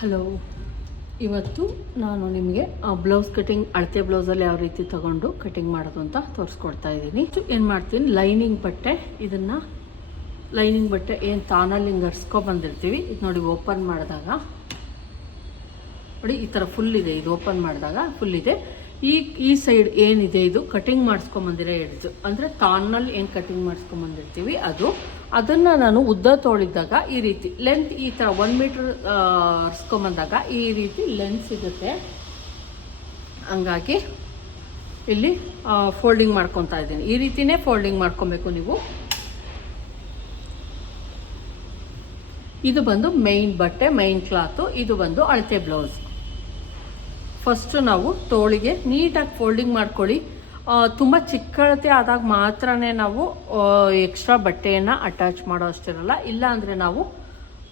Hello, ಇವತ್ತು ನಾನು ನಿಮಗೆ ಬ್ಲೌಸ್ ಕಟಿಂಗ್ ಅಳತೆ ಬ್ಲೌಸಲ್ಲಿ ಯಾವ ರೀತಿ ತಗೊಂಡು ಕಟಿಂಗ್ ಮಾಡೋದು ಅಂತ ತೋರಿಸ್ಕೊಡ್ತಾ ಇದ್ದೀನಿ. ಏನು ಮಾಡ್ತೀನಿ, ಲೈನಿಂಗ್ ಬಟ್ಟೆ ಏನು ತಾನಲ್ಲಿ ಹಿಂಗೆ ಬಂದಿರ್ತೀವಿ. ಇದು ನೋಡಿ, ಓಪನ್ ಮಾಡಿದಾಗ ನೋಡಿ ಈ ಥರ ಫುಲ್ ಇದೆ. ಇದು ಓಪನ್ ಮಾಡಿದಾಗ ಫುಲ್ ಇದೆ. ಈ ಸೈಡ್ ಏನಿದೆ ಇದು ಕಟಿಂಗ್ ಮಾಡಿಸ್ಕೊಂಬಂದಿರೋ ಎಡ್ಜು, ಅಂದರೆ ತಾನಲ್ಲಿ ಏನು ಕಟಿಂಗ್ ಮಾಡಿಸ್ಕೊಂಬಂದಿರ್ತೀವಿ ಅದನ್ನು ನಾನು ಉದ್ದ ತೋಳಿದ್ದಾಗ ಈ ರೀತಿ ಲೆಂತ್ ಈ ಥರ 1 ಮೀಟ್ರ್ ಹರ್ಸ್ಕೊಂಬಂದಾಗ ಈ ರೀತಿ ಲೆಂತ್ ಸಿಗುತ್ತೆ. ಹಂಗಾಗಿ ಇಲ್ಲಿ ಫೋಲ್ಡಿಂಗ್ ಮಾಡ್ಕೊತಾ ಇದ್ದೀನಿ. ಈ ರೀತಿಯೇ ಫೋಲ್ಡಿಂಗ್ ಮಾಡ್ಕೊಬೇಕು ನೀವು. ಇದು ಬಂದು ಮೈನ್ ಬಟ್ಟೆ, ಮೈನ್ ಕ್ಲಾತು. ಇದು ಬಂದು ಅಳತೆ ಬ್ಲೌಸ್. ಫಸ್ಟು ನಾವು ತೋಳಿಗೆ ನೀಟಾಗಿ ಫೋಲ್ಡಿಂಗ್ ಮಾಡ್ಕೊಳ್ಳಿ. ತುಂಬ ಚಿಕ್ಕಳತೆ ಆದಾಗ ಮಾತ್ರ ನಾವು ಎಕ್ಸ್ಟ್ರಾ ಬಟ್ಟೆಯನ್ನು ಅಟ್ಯಾಚ್ ಮಾಡೋ ಅಷ್ಟಿರಲ್ಲ. ಇಲ್ಲ ಅಂದರೆ ನಾವು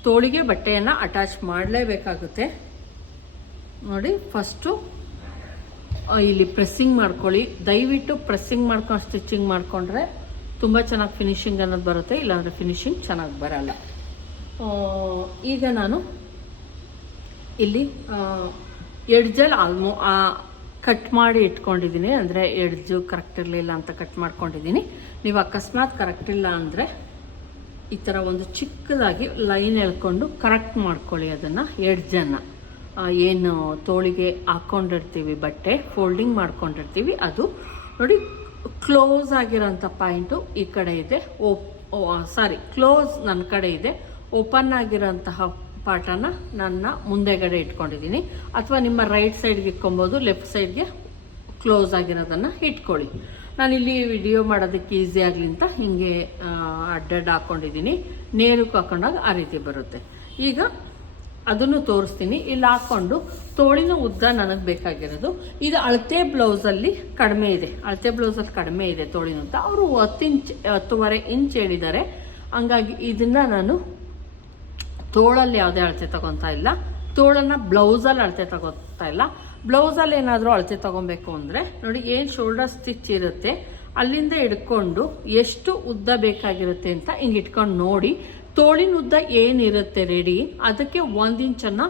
ತೋಳಿಗೆ ಬಟ್ಟೆಯನ್ನು ಅಟ್ಯಾಚ್ ಮಾಡಲೇಬೇಕಾಗುತ್ತೆ. ನೋಡಿ, ಫಸ್ಟು ಇಲ್ಲಿ ಪ್ರೆಸ್ಸಿಂಗ್ ಮಾಡ್ಕೊಳ್ಳಿ. ದಯವಿಟ್ಟು ಪ್ರೆಸ್ಸಿಂಗ್ ಮಾಡ್ಕೊಂಡು ಸ್ಟಿಚಿಂಗ್ ಮಾಡಿಕೊಂಡ್ರೆ ತುಂಬ ಚೆನ್ನಾಗಿ ಫಿನಿಶಿಂಗ್ ಅನ್ನೋದು ಬರುತ್ತೆ. ಇಲ್ಲಾಂದರೆ ಫಿನಿಶಿಂಗ್ ಚೆನ್ನಾಗಿ ಬರಲ್ಲ. ಈಗ ನಾನು ಇಲ್ಲಿ ಎಡ್ಜಲ್ಲಿ ಕಟ್ ಮಾಡಿ ಇಟ್ಕೊಂಡಿದ್ದೀನಿ. ಅಂದರೆ ಎಡ್ಜು ಕರೆಕ್ಟ್ ಇರಲಿಲ್ಲ ಅಂತ ಕಟ್ ಮಾಡ್ಕೊಂಡಿದ್ದೀನಿ. ನೀವು ಅಕಸ್ಮಾತ್ ಕರೆಕ್ಟ್ ಇಲ್ಲ ಅಂದರೆ ಈ ಥರ ಒಂದು ಚಿಕ್ಕದಾಗಿ ಲೈನ್ ಎಳ್ಕೊಂಡು ಕರೆಕ್ಟ್ ಮಾಡ್ಕೊಳ್ಳಿ. ಅದನ್ನು ಎಡ್ಜನ್ನು ಏನು ತೋಳಿಗೆ ಹಾಕ್ಕೊಂಡಿರ್ತೀವಿ, ಬಟ್ಟೆ ಫೋಲ್ಡಿಂಗ್ ಮಾಡ್ಕೊಂಡಿರ್ತೀವಿ, ಅದು ನೋಡಿ ಕ್ಲೋಸ್ ಆಗಿರೋಂಥ ಪಾಯಿಂಟು ಈ ಕಡೆ ಇದೆ. ಕ್ಲೋಸ್ ನನ್ನ ಕಡೆ ಇದೆ. ಓಪನ್ ಆಗಿರೋಂತಹ ಪಾರ್ಟನ್ನು ನನ್ನ ಮುಂದೆಗಡೆ ಇಟ್ಕೊಂಡಿದ್ದೀನಿ. ಅಥವಾ ನಿಮ್ಮ ರೈಟ್ ಸೈಡ್ಗೆ ಇಟ್ಕೊಬೋದು, ಲೆಫ್ಟ್ ಸೈಡ್ಗೆ ಕ್ಲೋಸ್ ಆಗಿರೋದನ್ನು ಇಟ್ಕೊಳ್ಳಿ. ನಾನಿಲ್ಲಿ ವಿಡಿಯೋ ಮಾಡೋದಕ್ಕೆ ಈಸಿ ಆಗಲಿ ಅಂತ ಹೀಗೆ ಅಡ್ಡಡ್ಡ ಹಾಕ್ಕೊಂಡಿದ್ದೀನಿ. ನೇರಕ್ಕೆ ಹಾಕೊಂಡಾಗ ಆ ರೀತಿ ಬರುತ್ತೆ. ಈಗ ಅದನ್ನು ತೋರಿಸ್ತೀನಿ. ಇಲ್ಲಿ ಹಾಕ್ಕೊಂಡು ತೋಳಿನ ಉದ್ದ ನನಗೆ ಬೇಕಾಗಿರೋದು ಇದು ಅಳತೆ ಬ್ಲೌಸಲ್ಲಿ ಕಡಿಮೆ ಇದೆ. ಅಳತೆ ಬ್ಲೌಸಲ್ಲಿ ಕಡಿಮೆ ಇದೆ ತೋಳಿನ ಉದ್ದ. ಅವರು 10.5 ಇಂಚ್ ಹೇಳಿದ್ದಾರೆ. ಹಂಗಾಗಿ ಇದನ್ನು ನಾನು ತೋಳಲ್ಲಿ ಯಾವುದೇ ಅಳತೆ ತಗೊತಾ ಇಲ್ಲ. ತೋಳನ್ನು ಬ್ಲೌಸಲ್ಲಿ ಅಳತೆ ತಗೋತಾ ಇಲ್ಲ. ಬ್ಲೌಸಲ್ಲಿ ಏನಾದರೂ ಅಳತೆ ತೊಗೊಬೇಕು ಅಂದರೆ ನೋಡಿ, ಏನು ಶೋಲ್ಡರ್ ಸ್ಟಿಚ್ ಇರುತ್ತೆ ಅಲ್ಲಿಂದ ಹಿಡ್ಕೊಂಡು ಎಷ್ಟು ಉದ್ದ ಬೇಕಾಗಿರುತ್ತೆ ಅಂತ ಹಿಂಗೆ ಇಟ್ಕೊಂಡು ನೋಡಿ. ತೋಳಿನ ಉದ್ದ ಏನಿರುತ್ತೆ ರೆಡಿ, ಅದಕ್ಕೆ 1 ಇಂಚನ್ನು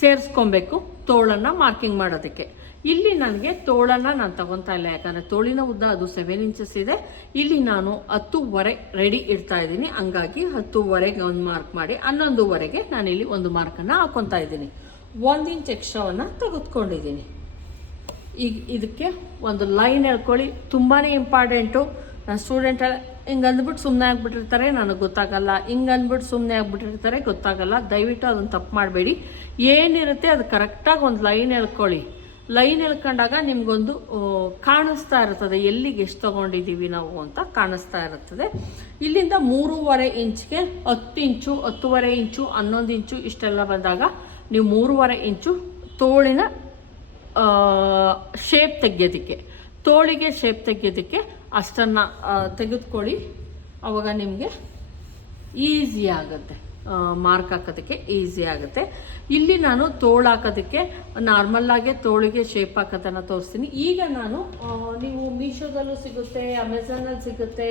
ಸೇರಿಸ್ಕೊಬೇಕು ತೋಳನ್ನು ಮಾರ್ಕಿಂಗ್ ಮಾಡೋದಕ್ಕೆ. ಇಲ್ಲಿ ನನಗೆ ತೋಳನ್ನು ನಾನು ತಗೊತಾ ಇಲ್ಲ, ಯಾಕಂದರೆ ತೋಳಿನ ಉದ್ದ ಅದು 7 ಇಂಚಸ್ ಇದೆ. ಇಲ್ಲಿ ನಾನು 10.5 ರೆಡಿ ಇಡ್ತಾ ಇದ್ದೀನಿ. ಹಂಗಾಗಿ 10.5ಗೆ ಒಂದು ಮಾರ್ಕ್ ಮಾಡಿ 11.5ಗೆ ನಾನಿಲ್ಲಿ ಒಂದು ಮಾರ್ಕನ್ನು ಹಾಕೊತಾ ಇದ್ದೀನಿ. 1 ಇಂಚ್ ಎಕ್ಸ್ಟ್ರಾವನ್ನು ತೆಗೆದುಕೊಂಡಿದ್ದೀನಿ. ಈಗ ಇದಕ್ಕೆ ಒಂದು ಲೈನ್ ಹೇಳ್ಕೊಳ್ಳಿ. ತುಂಬಾ ಇಂಪಾರ್ಟೆಂಟು. ನನ್ನ ಸ್ಟೂಡೆಂಟ್ ಹಿಂಗೆ ಅಂದ್ಬಿಟ್ಟು ಸುಮ್ಮನೆ ಆಗಿಬಿಟ್ಟಿರ್ತಾರೆ, ನನಗೆ ಗೊತ್ತಾಗಲ್ಲ. ಹಿಂಗೆ ಅಂದ್ಬಿಟ್ಟು ಸುಮ್ಮನೆ ಆಗಿಬಿಟ್ಟಿರ್ತಾರೆ, ಗೊತ್ತಾಗಲ್ಲ. ದಯವಿಟ್ಟು ಅದನ್ನು ತಪ್ಪು ಮಾಡಬೇಡಿ. ಏನಿರುತ್ತೆ ಅದು ಕರೆಕ್ಟಾಗಿ ಒಂದು ಲೈನ್ ಹೇಳ್ಕೊಳ್ಳಿ. ಲೈನ್ ಎಳ್ಕೊಂಡಾಗ ನಿಮಗೊಂದು ಕಾಣಿಸ್ತಾ ಇರ್ತದೆ ಎಲ್ಲಿಗೆ ಎಷ್ಟು ತೊಗೊಂಡಿದ್ದೀವಿ ನಾವು ಅಂತ ಕಾಣಿಸ್ತಾ ಇರುತ್ತದೆ. ಇಲ್ಲಿಂದ 3.5 ಇಂಚ್ಗೆ 10 ಇಂಚು, 10.5 ಇಂಚು, 11 ಇಂಚು ಇಷ್ಟೆಲ್ಲ ಬಂದಾಗ ನೀವು 3.5 ಇಂಚು ತೋಳಿನ ಶೇಪ್ ತೆಗೆಯೋದಕ್ಕೆ, ತೋಳಿಗೆ ಶೇಪ್ ತೆಗೆಯೋದಕ್ಕೆ ಅಷ್ಟನ್ನು ತೆಗೆದುಕೊಳ್ಳಿ. ಆವಾಗ ನಿಮಗೆ ಈಸಿ ಆಗುತ್ತೆ, ಮಾರ್ಕ್ ಹಾಕೋದಕ್ಕೆ ಈಸಿ ಆಗುತ್ತೆ. ಇಲ್ಲಿ ನಾನು ತೋಳು ಹಾಕೋದಕ್ಕೆ ನಾರ್ಮಲ್ಲಾಗೆ ತೋಳಿಗೆ ಶೇಪ್ ಹಾಕೋದನ್ನು ತೋರಿಸ್ತೀನಿ. ಈಗ ನಾನು ನೀವು ಮೀಶೋದಲ್ಲೂ ಸಿಗುತ್ತೆ, ಅಮೆಝಾನಲ್ಲಿ ಸಿಗುತ್ತೆ,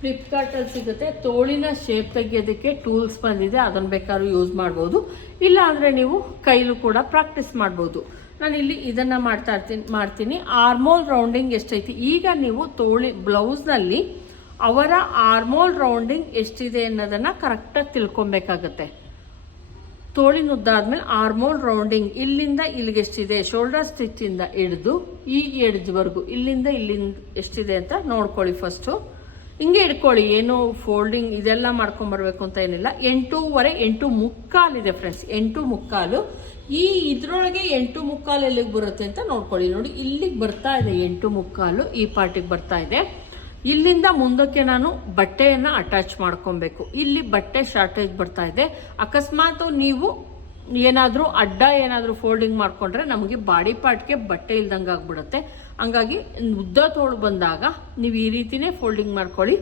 ಫ್ಲಿಪ್ಕಾರ್ಟಲ್ಲಿ ಸಿಗುತ್ತೆ. ತೋಳಿನ ಶೇಪ್ ತೆಗೆಯೋದಕ್ಕೆ ಟೂಲ್ಸ್ ಬಂದಿದೆ, ಅದನ್ನು ಬೇಕಾದ್ರೂ ಯೂಸ್ ಮಾಡ್ಬೋದು. ಇಲ್ಲ ಅಂದರೆ ನೀವು ಕೈಲೂ ಕೂಡ ಪ್ರಾಕ್ಟೀಸ್ ಮಾಡ್ಬೋದು. ನಾನಿಲ್ಲಿ ಇದನ್ನು ಮಾಡ್ತೀನಿ. ಆರ್ಮೋಲ್ ರೌಂಡಿಂಗ್ ಎಷ್ಟೈತಿ, ಈಗ ನೀವು ಬ್ಲೌಸ್ನಲ್ಲಿ ಅವರ ಆರ್ಮೋಲ್ ರೌಂಡಿಂಗ್ ಎಷ್ಟಿದೆ ಅನ್ನೋದನ್ನು ಕರೆಕ್ಟಾಗಿ ತಿಳ್ಕೊಬೇಕಾಗತ್ತೆ. ತೋಳಿನ ಉದ್ದ ಆದಮೇಲೆ ಆರ್ಮೋಲ್ ರೌಂಡಿಂಗ್ ಇಲ್ಲಿಂದ ಇಲ್ಲಿಗೆ ಎಷ್ಟಿದೆ, ಶೋಲ್ಡರ್ ಸ್ಟಿಚ್ಚಿಂದ ಹಿಡಿದು ಈ ಎಡ್ಜ್ವರೆಗೂ ಇಲ್ಲಿಂದ ಎಷ್ಟಿದೆ ಅಂತ ನೋಡ್ಕೊಳ್ಳಿ. ಫಸ್ಟು ಹಿಂಗೆ ಇಟ್ಕೊಳ್ಳಿ. ಏನು ಫೋಲ್ಡಿಂಗ್ ಇದೆಲ್ಲ ಮಾಡ್ಕೊಂಬರ್ಬೇಕು ಅಂತ ಏನಿಲ್ಲ. 8.25, 8.25 ಇದೆ ಫ್ರೆಂಡ್ಸ್. 8.25 ಈ ಇದರೊಳಗೆ 8.25 ಎಲ್ಲಿಗೆ ಬರುತ್ತೆ ಅಂತ ನೋಡ್ಕೊಳ್ಳಿ. ನೋಡಿ, ಇಲ್ಲಿಗೆ ಬರ್ತಾ ಇದೆ 8.25, ಈ ಪಾರ್ಟಿಗೆ ಬರ್ತಾ ಇದೆ. ಇಲ್ಲಿಂದ ಮುಂದಕ್ಕೆ ನಾನು ಬಟ್ಟೆಯನ್ನು ಅಟ್ಯಾಚ್ ಮಾಡ್ಕೊಬೇಕು. ಇಲ್ಲಿ ಬಟ್ಟೆ ಶಾರ್ಟೇಜ್ ಬರ್ತಾ ಇದೆ. ಅಕಸ್ಮಾತ್ ನೀವು ಏನಾದರೂ ಏನಾದರೂ ಫೋಲ್ಡಿಂಗ್ ಮಾಡಿಕೊಂಡ್ರೆ ನಮಗೆ ಬಾಡಿ ಪಾರ್ಟ್ಗೆ ಬಟ್ಟೆ ಇಲ್ದಂಗೆ ಆಗ್ಬಿಡುತ್ತೆ. ಹಂಗಾಗಿ ಉದ್ದ ತೋಳು ಬಂದಾಗ ನೀವು ಈ ರೀತಿಯೇ ಫೋಲ್ಡಿಂಗ್ ಮಾಡ್ಕೊಳ್ಳಿ.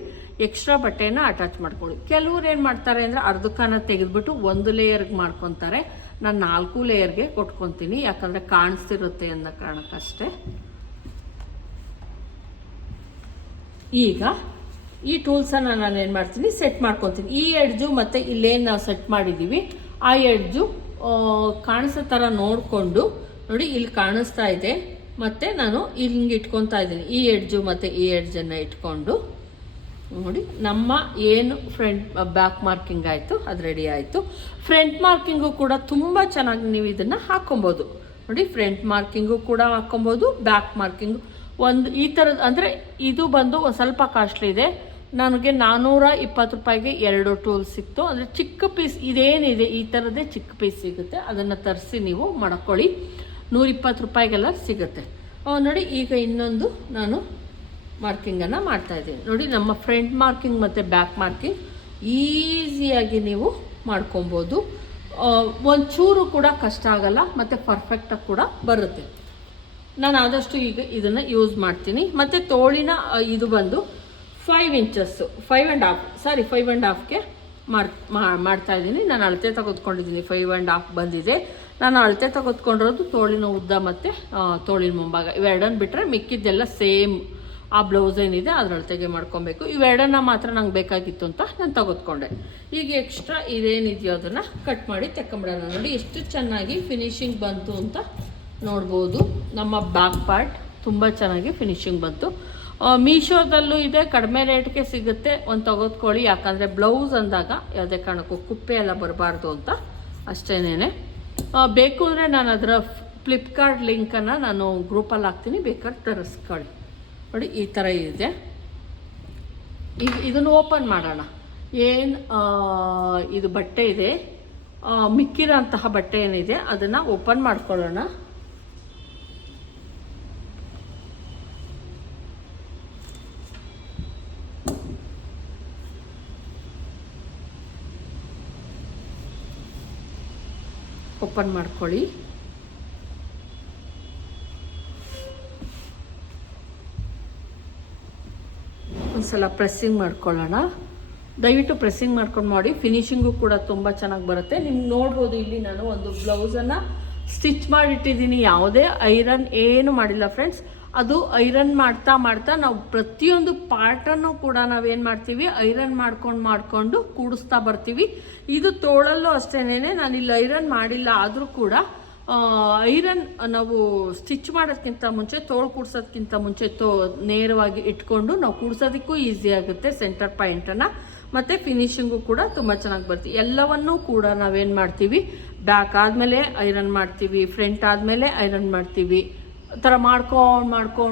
ಎಕ್ಸ್ಟ್ರಾ ಬಟ್ಟೆಯನ್ನು ಅಟ್ಯಾಚ್ ಮಾಡ್ಕೊಳ್ಳಿ. ಕೆಲವ್ರು ಏನು ಮಾಡ್ತಾರೆ ಅಂದರೆ ಅರ್ಧಕ್ಕನ ತೆಗೆದುಬಿಟ್ಟು 1 ಲೇಯರ್ಗೆ ಮಾಡ್ಕೊತಾರೆ. ನಾನು 4 ಲೇಯರ್ಗೆ ಕೊಟ್ಕೊತೀನಿ, ಯಾಕಂದರೆ ಕಾಣಿಸ್ತಿರುತ್ತೆ ಅನ್ನೋ ಕಾರಣಕ್ಕಷ್ಟೇ. ಈಗ ಈ ಟೂಲ್ಸನ್ನು ನಾನು ಏನು ಮಾಡ್ತೀನಿ, ಸೆಟ್ ಮಾಡ್ಕೊತೀನಿ. ಈ ಎಡ್ಜು ಮತ್ತು ಇಲ್ಲೇನು ನಾವು ಸೆಟ್ ಮಾಡಿದ್ದೀವಿ ಆ ಎಡ್ಜು ಕಾಣಿಸೋ ಥರ ನೋಡಿಕೊಂಡು ನೋಡಿ, ಇಲ್ಲಿ ಕಾಣಿಸ್ತಾ ಇದೆ, ಮತ್ತು ನಾನು ಹಿಂಗೆ ಇಟ್ಕೊತಾ ಇದ್ದೀನಿ. ಈ ಎಡ್ಜು ಮತ್ತು ಈ ಎಡ್ಜನ್ನು ಇಟ್ಕೊಂಡು ನೋಡಿ, ನಮ್ಮ ಏನು ಫ್ರಂಟ್ ಬ್ಯಾಕ್ ಮಾರ್ಕಿಂಗ್ ಆಯಿತು, ಅದು ರೆಡಿ ಆಯಿತು. ಫ್ರಂಟ್ ಮಾರ್ಕಿಂಗು ಕೂಡ ತುಂಬ ಚೆನ್ನಾಗಿ ನೀವು ಇದನ್ನು ಹಾಕ್ಕೊಬೋದು ನೋಡಿ. ಫ್ರಂಟ್ ಮಾರ್ಕಿಂಗು ಕೂಡ ಹಾಕ್ಕೊಬೋದು, ಬ್ಯಾಕ್ ಮಾರ್ಕಿಂಗು ಒಂದು ಈ ಥರದ್ದು. ಅಂದರೆ ಇದು ಬಂದು ಒಂದು ಸ್ವಲ್ಪ ಕಾಸ್ಟ್ಲಿ ಇದೆ. ನನಗೆ 420 ರೂಪಾಯಿಗೆ 2 ಟೂಲ್ ಸಿಕ್ತು. ಅಂದರೆ ಚಿಕ್ಕ ಪೀಸ್ ಇದೇನಿದೆ ಈ ಥರದ್ದೇ ಚಿಕ್ಕ ಪೀಸ್ ಸಿಗುತ್ತೆ, ಅದನ್ನು ತರಿಸಿ ನೀವು ಮಾಡ್ಕೊಳ್ಳಿ. 120 ರೂಪಾಯಿಗೆಲ್ಲ ಸಿಗುತ್ತೆ ನೋಡಿ. ಈಗ ಇನ್ನೊಂದು ನಾನು ಮಾರ್ಕಿಂಗನ್ನು ಮಾಡ್ತಾಯಿದ್ದೀನಿ ನೋಡಿ. ನಮ್ಮ ಫ್ರಂಟ್ ಮಾರ್ಕಿಂಗ್ ಮತ್ತು ಬ್ಯಾಕ್ ಮಾರ್ಕಿಂಗ್ ಈಸಿಯಾಗಿ ನೀವು ಮಾಡ್ಕೊಬೋದು. ಒಂಚೂರು ಕೂಡ ಕಷ್ಟ ಆಗಲ್ಲ ಮತ್ತು ಪರ್ಫೆಕ್ಟಾಗಿ ಕೂಡ ಬರುತ್ತೆ. ನಾನು ಆದಷ್ಟು ಈಗ ಇದನ್ನು ಯೂಸ್ ಮಾಡ್ತೀನಿ. ಮತ್ತು ತೋಳಿನ ಇದು ಬಂದು 5 ಇಂಚಸ್ಸು 5.5ಗೆ ಮಾಡ್ತಾಯಿದ್ದೀನಿ. ನಾನು ಅಳತೆ ತೆಗೆದುಕೊಂಡಿದ್ದೀನಿ. 5.5 ಬಂದಿದೆ. ನಾನು ಅಳತೆ ತೆಗೆದುಕೊಂಡಿರೋದು ತೋಳಿನ ಉದ್ದ ಮತ್ತು ತೋಳಿನ ಮುಂಭಾಗ ಇವೆರಡನ್ನು ಬಿಟ್ಟರೆ ಮಿಕ್ಕಿದ್ದೆಲ್ಲ ಸೇಮ್. ಆ ಬ್ಲೌಸ್ ಏನಿದೆ ಅದ್ರ ಅಳತೆಗೆ ಮಾಡ್ಕೊಬೇಕು. ಇವೆರಡನ್ನ ಮಾತ್ರ ನಂಗೆ ಬೇಕಾಗಿತ್ತು ಅಂತ ನಾನು ತೆಗೆದುಕೊಂಡೆ. ಈಗ ಎಕ್ಸ್ಟ್ರಾ ಇದೇನಿದೆಯೋ ಅದನ್ನು ಕಟ್ ಮಾಡಿ ತೆಕ್ಕೊಂಬಿಡೋಣ. ನೋಡಿ ಎಷ್ಟು ಚೆನ್ನಾಗಿ ಫಿನಿಶಿಂಗ್ ಬಂತು ಅಂತ ನೋಡ್ಬೋದು. ನಮ್ಮ ಬ್ಯಾಕ್ ಪಾರ್ಟ್ ತುಂಬ ಚೆನ್ನಾಗಿ ಫಿನಿಶಿಂಗ್ ಬಂತು. ಮೀಶೋದಲ್ಲೂ ಇದೆ, ಕಡಿಮೆ ರೇಟ್ಗೆ ಸಿಗುತ್ತೆ. ಒಂದು ತೆಗೆದುಕೊಳ್ಳಿ, ಯಾಕಂದರೆ ಬ್ಲೌಸ್ ಅಂದಾಗ ಯಾವುದೇ ಕಾರಣಕ್ಕೂ ಕುಪ್ಪೆ ಎಲ್ಲ ಬರಬಾರ್ದು ಅಂತ ಅಷ್ಟೇನೆ. ಬೇಕು ಅಂದರೆ ನಾನು ಅದರ ಫ್ಲಿಪ್ಕಾರ್ಟ್ ಲಿಂಕನ್ನು ನಾನು ಗ್ರೂಪಲ್ಲಿ ಹಾಕ್ತೀನಿ, ಬೇಕಾದ್ರೆ ತರಿಸ್ಕೊಳ್ಳಿ. ನೋಡಿ ಈ ಥರ ಇದೆ. ಈಗ ಇದನ್ನು ಓಪನ್ ಮಾಡೋಣ. ಏನು ಇದು ಬಟ್ಟೆ ಇದೆ, ಮಿಕ್ಕಿರೋಂತಹ ಬಟ್ಟೆ ಏನಿದೆ ಅದನ್ನು ಓಪನ್ ಮಾಡ್ಕೊಳ್ಳೋಣ. ಓಪನ್ ಮಾಡ್ಕೊಳ್ಳಿ. ಒಂದ್ಸಲ ಪ್ರೆಸ್ಸಿಂಗ್ ಮಾಡ್ಕೊಳ್ಳೋಣ. ದಯವಿಟ್ಟು ಪ್ರೆಸ್ಸಿಂಗ್ ಮಾಡ್ಕೊಂಡು ಮಾಡಿ. ಫಿನಿಶಿಂಗು ಕೂಡ ತುಂಬ ಚೆನ್ನಾಗಿ ಬರುತ್ತೆ. ನಿಮ್ಗೆ ನೋಡ್ಬೋದು, ಇಲ್ಲಿ ನಾನು ಒಂದು ಬ್ಲೌಸನ್ನು ಸ್ಟಿಚ್ ಮಾಡಿಟ್ಟಿದ್ದೀನಿ. ಯಾವುದೇ ಐರನ್ ಏನು ಮಾಡಿಲ್ಲ ಫ್ರೆಂಡ್ಸ್. ಅದು ಐರನ್ ಮಾಡ್ತಾ ನಾವು ಪ್ರತಿಯೊಂದು ಪಾರ್ಟನ್ನು ಕೂಡ ನಾವೇನು ಮಾಡ್ತೀವಿ, ಐರನ್ ಮಾಡ್ಕೊಂಡು ಕೂಡಿಸ್ತಾ ಬರ್ತೀವಿ. ಇದು ತೋಳಲ್ಲೂ ಅಷ್ಟೇನೆ. ನಾನು ಇಲ್ಲಿ ಐರನ್ ಮಾಡಿಲ್ಲ, ಆದರೂ ಕೂಡ ಐರನ್ ನಾವು ಸ್ಟಿಚ್ ಮಾಡೋದಕ್ಕಿಂತ ಮುಂಚೆ, ತೋಳು ಕೂಡ್ಸೋದಕ್ಕಿಂತ ಮುಂಚೆ ನೇರವಾಗಿ ಇಟ್ಕೊಂಡು ನಾವು ಕೂಡ್ಸೋದಕ್ಕೂ ಈಸಿ ಆಗುತ್ತೆ ಸೆಂಟರ್ ಪಾಯಿಂಟನ್ನು. ಮತ್ತು ಫಿನಿಶಿಂಗು ಕೂಡ ತುಂಬ ಚೆನ್ನಾಗಿ ಬರ್ತೀವಿ. ಎಲ್ಲವನ್ನೂ ಕೂಡ ನಾವೇನು ಮಾಡ್ತೀವಿ, ಬ್ಯಾಕ್ ಆದಮೇಲೆ ಐರನ್ ಮಾಡ್ತೀವಿ, ಫ್ರಂಟ್ ಆದಮೇಲೆ ಐರನ್ ಮಾಡ್ತೀವಿ. ಆ ಥರ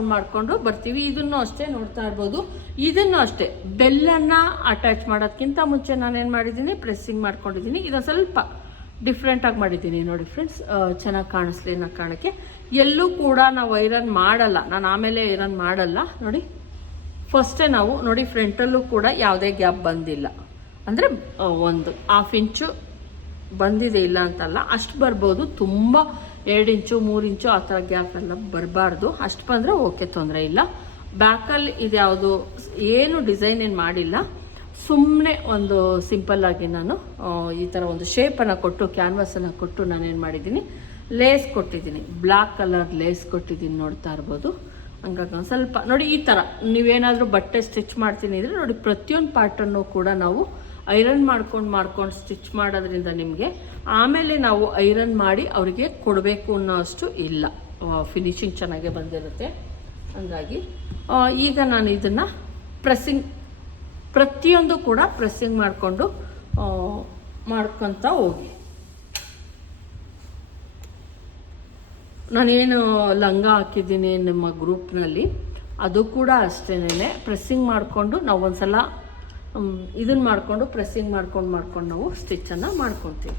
ಮಾಡ್ಕೊಂಡು ಬರ್ತೀವಿ. ಇದನ್ನು ಅಷ್ಟೇ ನೋಡ್ತಾ ಇರ್ಬೋದು. ಇದನ್ನು ಅಷ್ಟೇ ಬೆಲ್ಲನ್ನು ಅಟ್ಯಾಚ್ ಮಾಡೋದಕ್ಕಿಂತ ಮುಂಚೆ ನಾನೇನು ಮಾಡಿದ್ದೀನಿ, ಪ್ರೆಸ್ಸಿಂಗ್ ಮಾಡ್ಕೊಂಡಿದ್ದೀನಿ. ಇದನ್ನು ಸ್ವಲ್ಪ ಡಿಫ್ರೆಂಟಾಗಿ ಮಾಡಿದ್ದೀನಿ ನೋಡಿ ಫ್ರೆಂಡ್ಸ್, ಚೆನ್ನಾಗಿ ಕಾಣಿಸ್ಲಿ ಅನ್ನೋ ಕಾರಣಕ್ಕೆ. ಎಲ್ಲೂ ಕೂಡ ನಾವು ಐರನ್ ಮಾಡಲ್ಲ, ನಾನು ಆಮೇಲೆ ಐರನ್ ಮಾಡಲ್ಲ ನೋಡಿ. ಫಸ್ಟೇ ನಾವು ನೋಡಿ, ಫ್ರಂಟಲ್ಲೂ ಕೂಡ ಯಾವುದೇ ಗ್ಯಾಪ್ ಬಂದಿಲ್ಲ. ಅಂದರೆ ಒಂದು 1/2 ಇಂಚು ಬಂದಿದೆ, ಇಲ್ಲ ಅಂತಲ್ಲ, ಅಷ್ಟು ಬರ್ಬೋದು. ತುಂಬ 2 ಇಂಚು 3 ಇಂಚು ಆ ಥರ ಗ್ಯಾಪ್ ಎಲ್ಲ ಬರಬಾರ್ದು. ಅಷ್ಟು ಬಂದರೆ ಓಕೆ, ತೊಂದರೆ ಇಲ್ಲ. ಬ್ಯಾಕಲ್ಲಿ ಇದ್ಯಾವುದು ಏನು ಡಿಸೈನ್ ಏನು ಮಾಡಿಲ್ಲ, ಸುಮ್ಮನೆ ಒಂದು ಸಿಂಪಲ್ಲಾಗಿ ನಾನು ಈ ಥರ ಒಂದು ಶೇಪನ್ನು ಕೊಟ್ಟು, ಕ್ಯಾನ್ವಾಸನ್ನು ಕೊಟ್ಟು ನಾನೇನು ಮಾಡಿದ್ದೀನಿ, ಲೇಸ್ ಕೊಟ್ಟಿದ್ದೀನಿ. ಬ್ಲ್ಯಾಕ್ ಕಲರ್ ಲೇಸ್ ಕೊಟ್ಟಿದ್ದೀನಿ, ನೋಡ್ತಾ ಇರ್ಬೋದು. ಹಂಗಾಗಿ ಒಂದು ಸ್ವಲ್ಪ ನೋಡಿ, ಈ ಥರ ನೀವೇನಾದರೂ ಬಟ್ಟೆ ಸ್ಟಿಚ್ ಮಾಡ್ತೀನಿ ಅಂದರೆ ನೋಡಿ, ಪ್ರತಿಯೊಂದು ಪಾರ್ಟನ್ನು ಕೂಡ ನಾವು ಐರನ್ ಮಾಡ್ಕೊಂಡು ಸ್ಟಿಚ್ ಮಾಡೋದ್ರಿಂದ ನಿಮಗೆ ಆಮೇಲೆ ನಾವು ಐರನ್ ಮಾಡಿ ಅವರಿಗೆ ಕೊಡಬೇಕು ಅನ್ನೋ ಅಷ್ಟು ಇಲ್ಲ. ಫಿನಿಶಿಂಗ್ ಚೆನ್ನಾಗೇ ಬಂದಿರುತ್ತೆ. ಹಂಗಾಗಿ ಈಗ ನಾನು ಇದನ್ನು ಪ್ರತಿಯೊಂದು ಕೂಡ ಪ್ರೆಸ್ಸಿಂಗ್ ಮಾಡಿಕೊಂಡು ಮಾಡ್ಕೊತ ಹೋಗಿ. ನಾನೇನು ಲಂಗ ಹಾಕಿದ್ದೀನಿ ನಮ್ಮ ಗ್ರೂಪ್ನಲ್ಲಿ, ಅದು ಕೂಡ ಅಷ್ಟೇನೆ ಪ್ರೆಸ್ಸಿಂಗ್ ಮಾಡಿಕೊಂಡು ನಾವು ಒಂದ್ಸಲ ಇದನ್ನು ಮಾಡಿಕೊಂಡು ಪ್ರೆಸ್ಸಿಂಗ್ ಮಾಡ್ಕೊಂಡು ನಾವು ಸ್ಟಿಚ್ಚನ್ನು ಮಾಡ್ಕೊತೀವಿ.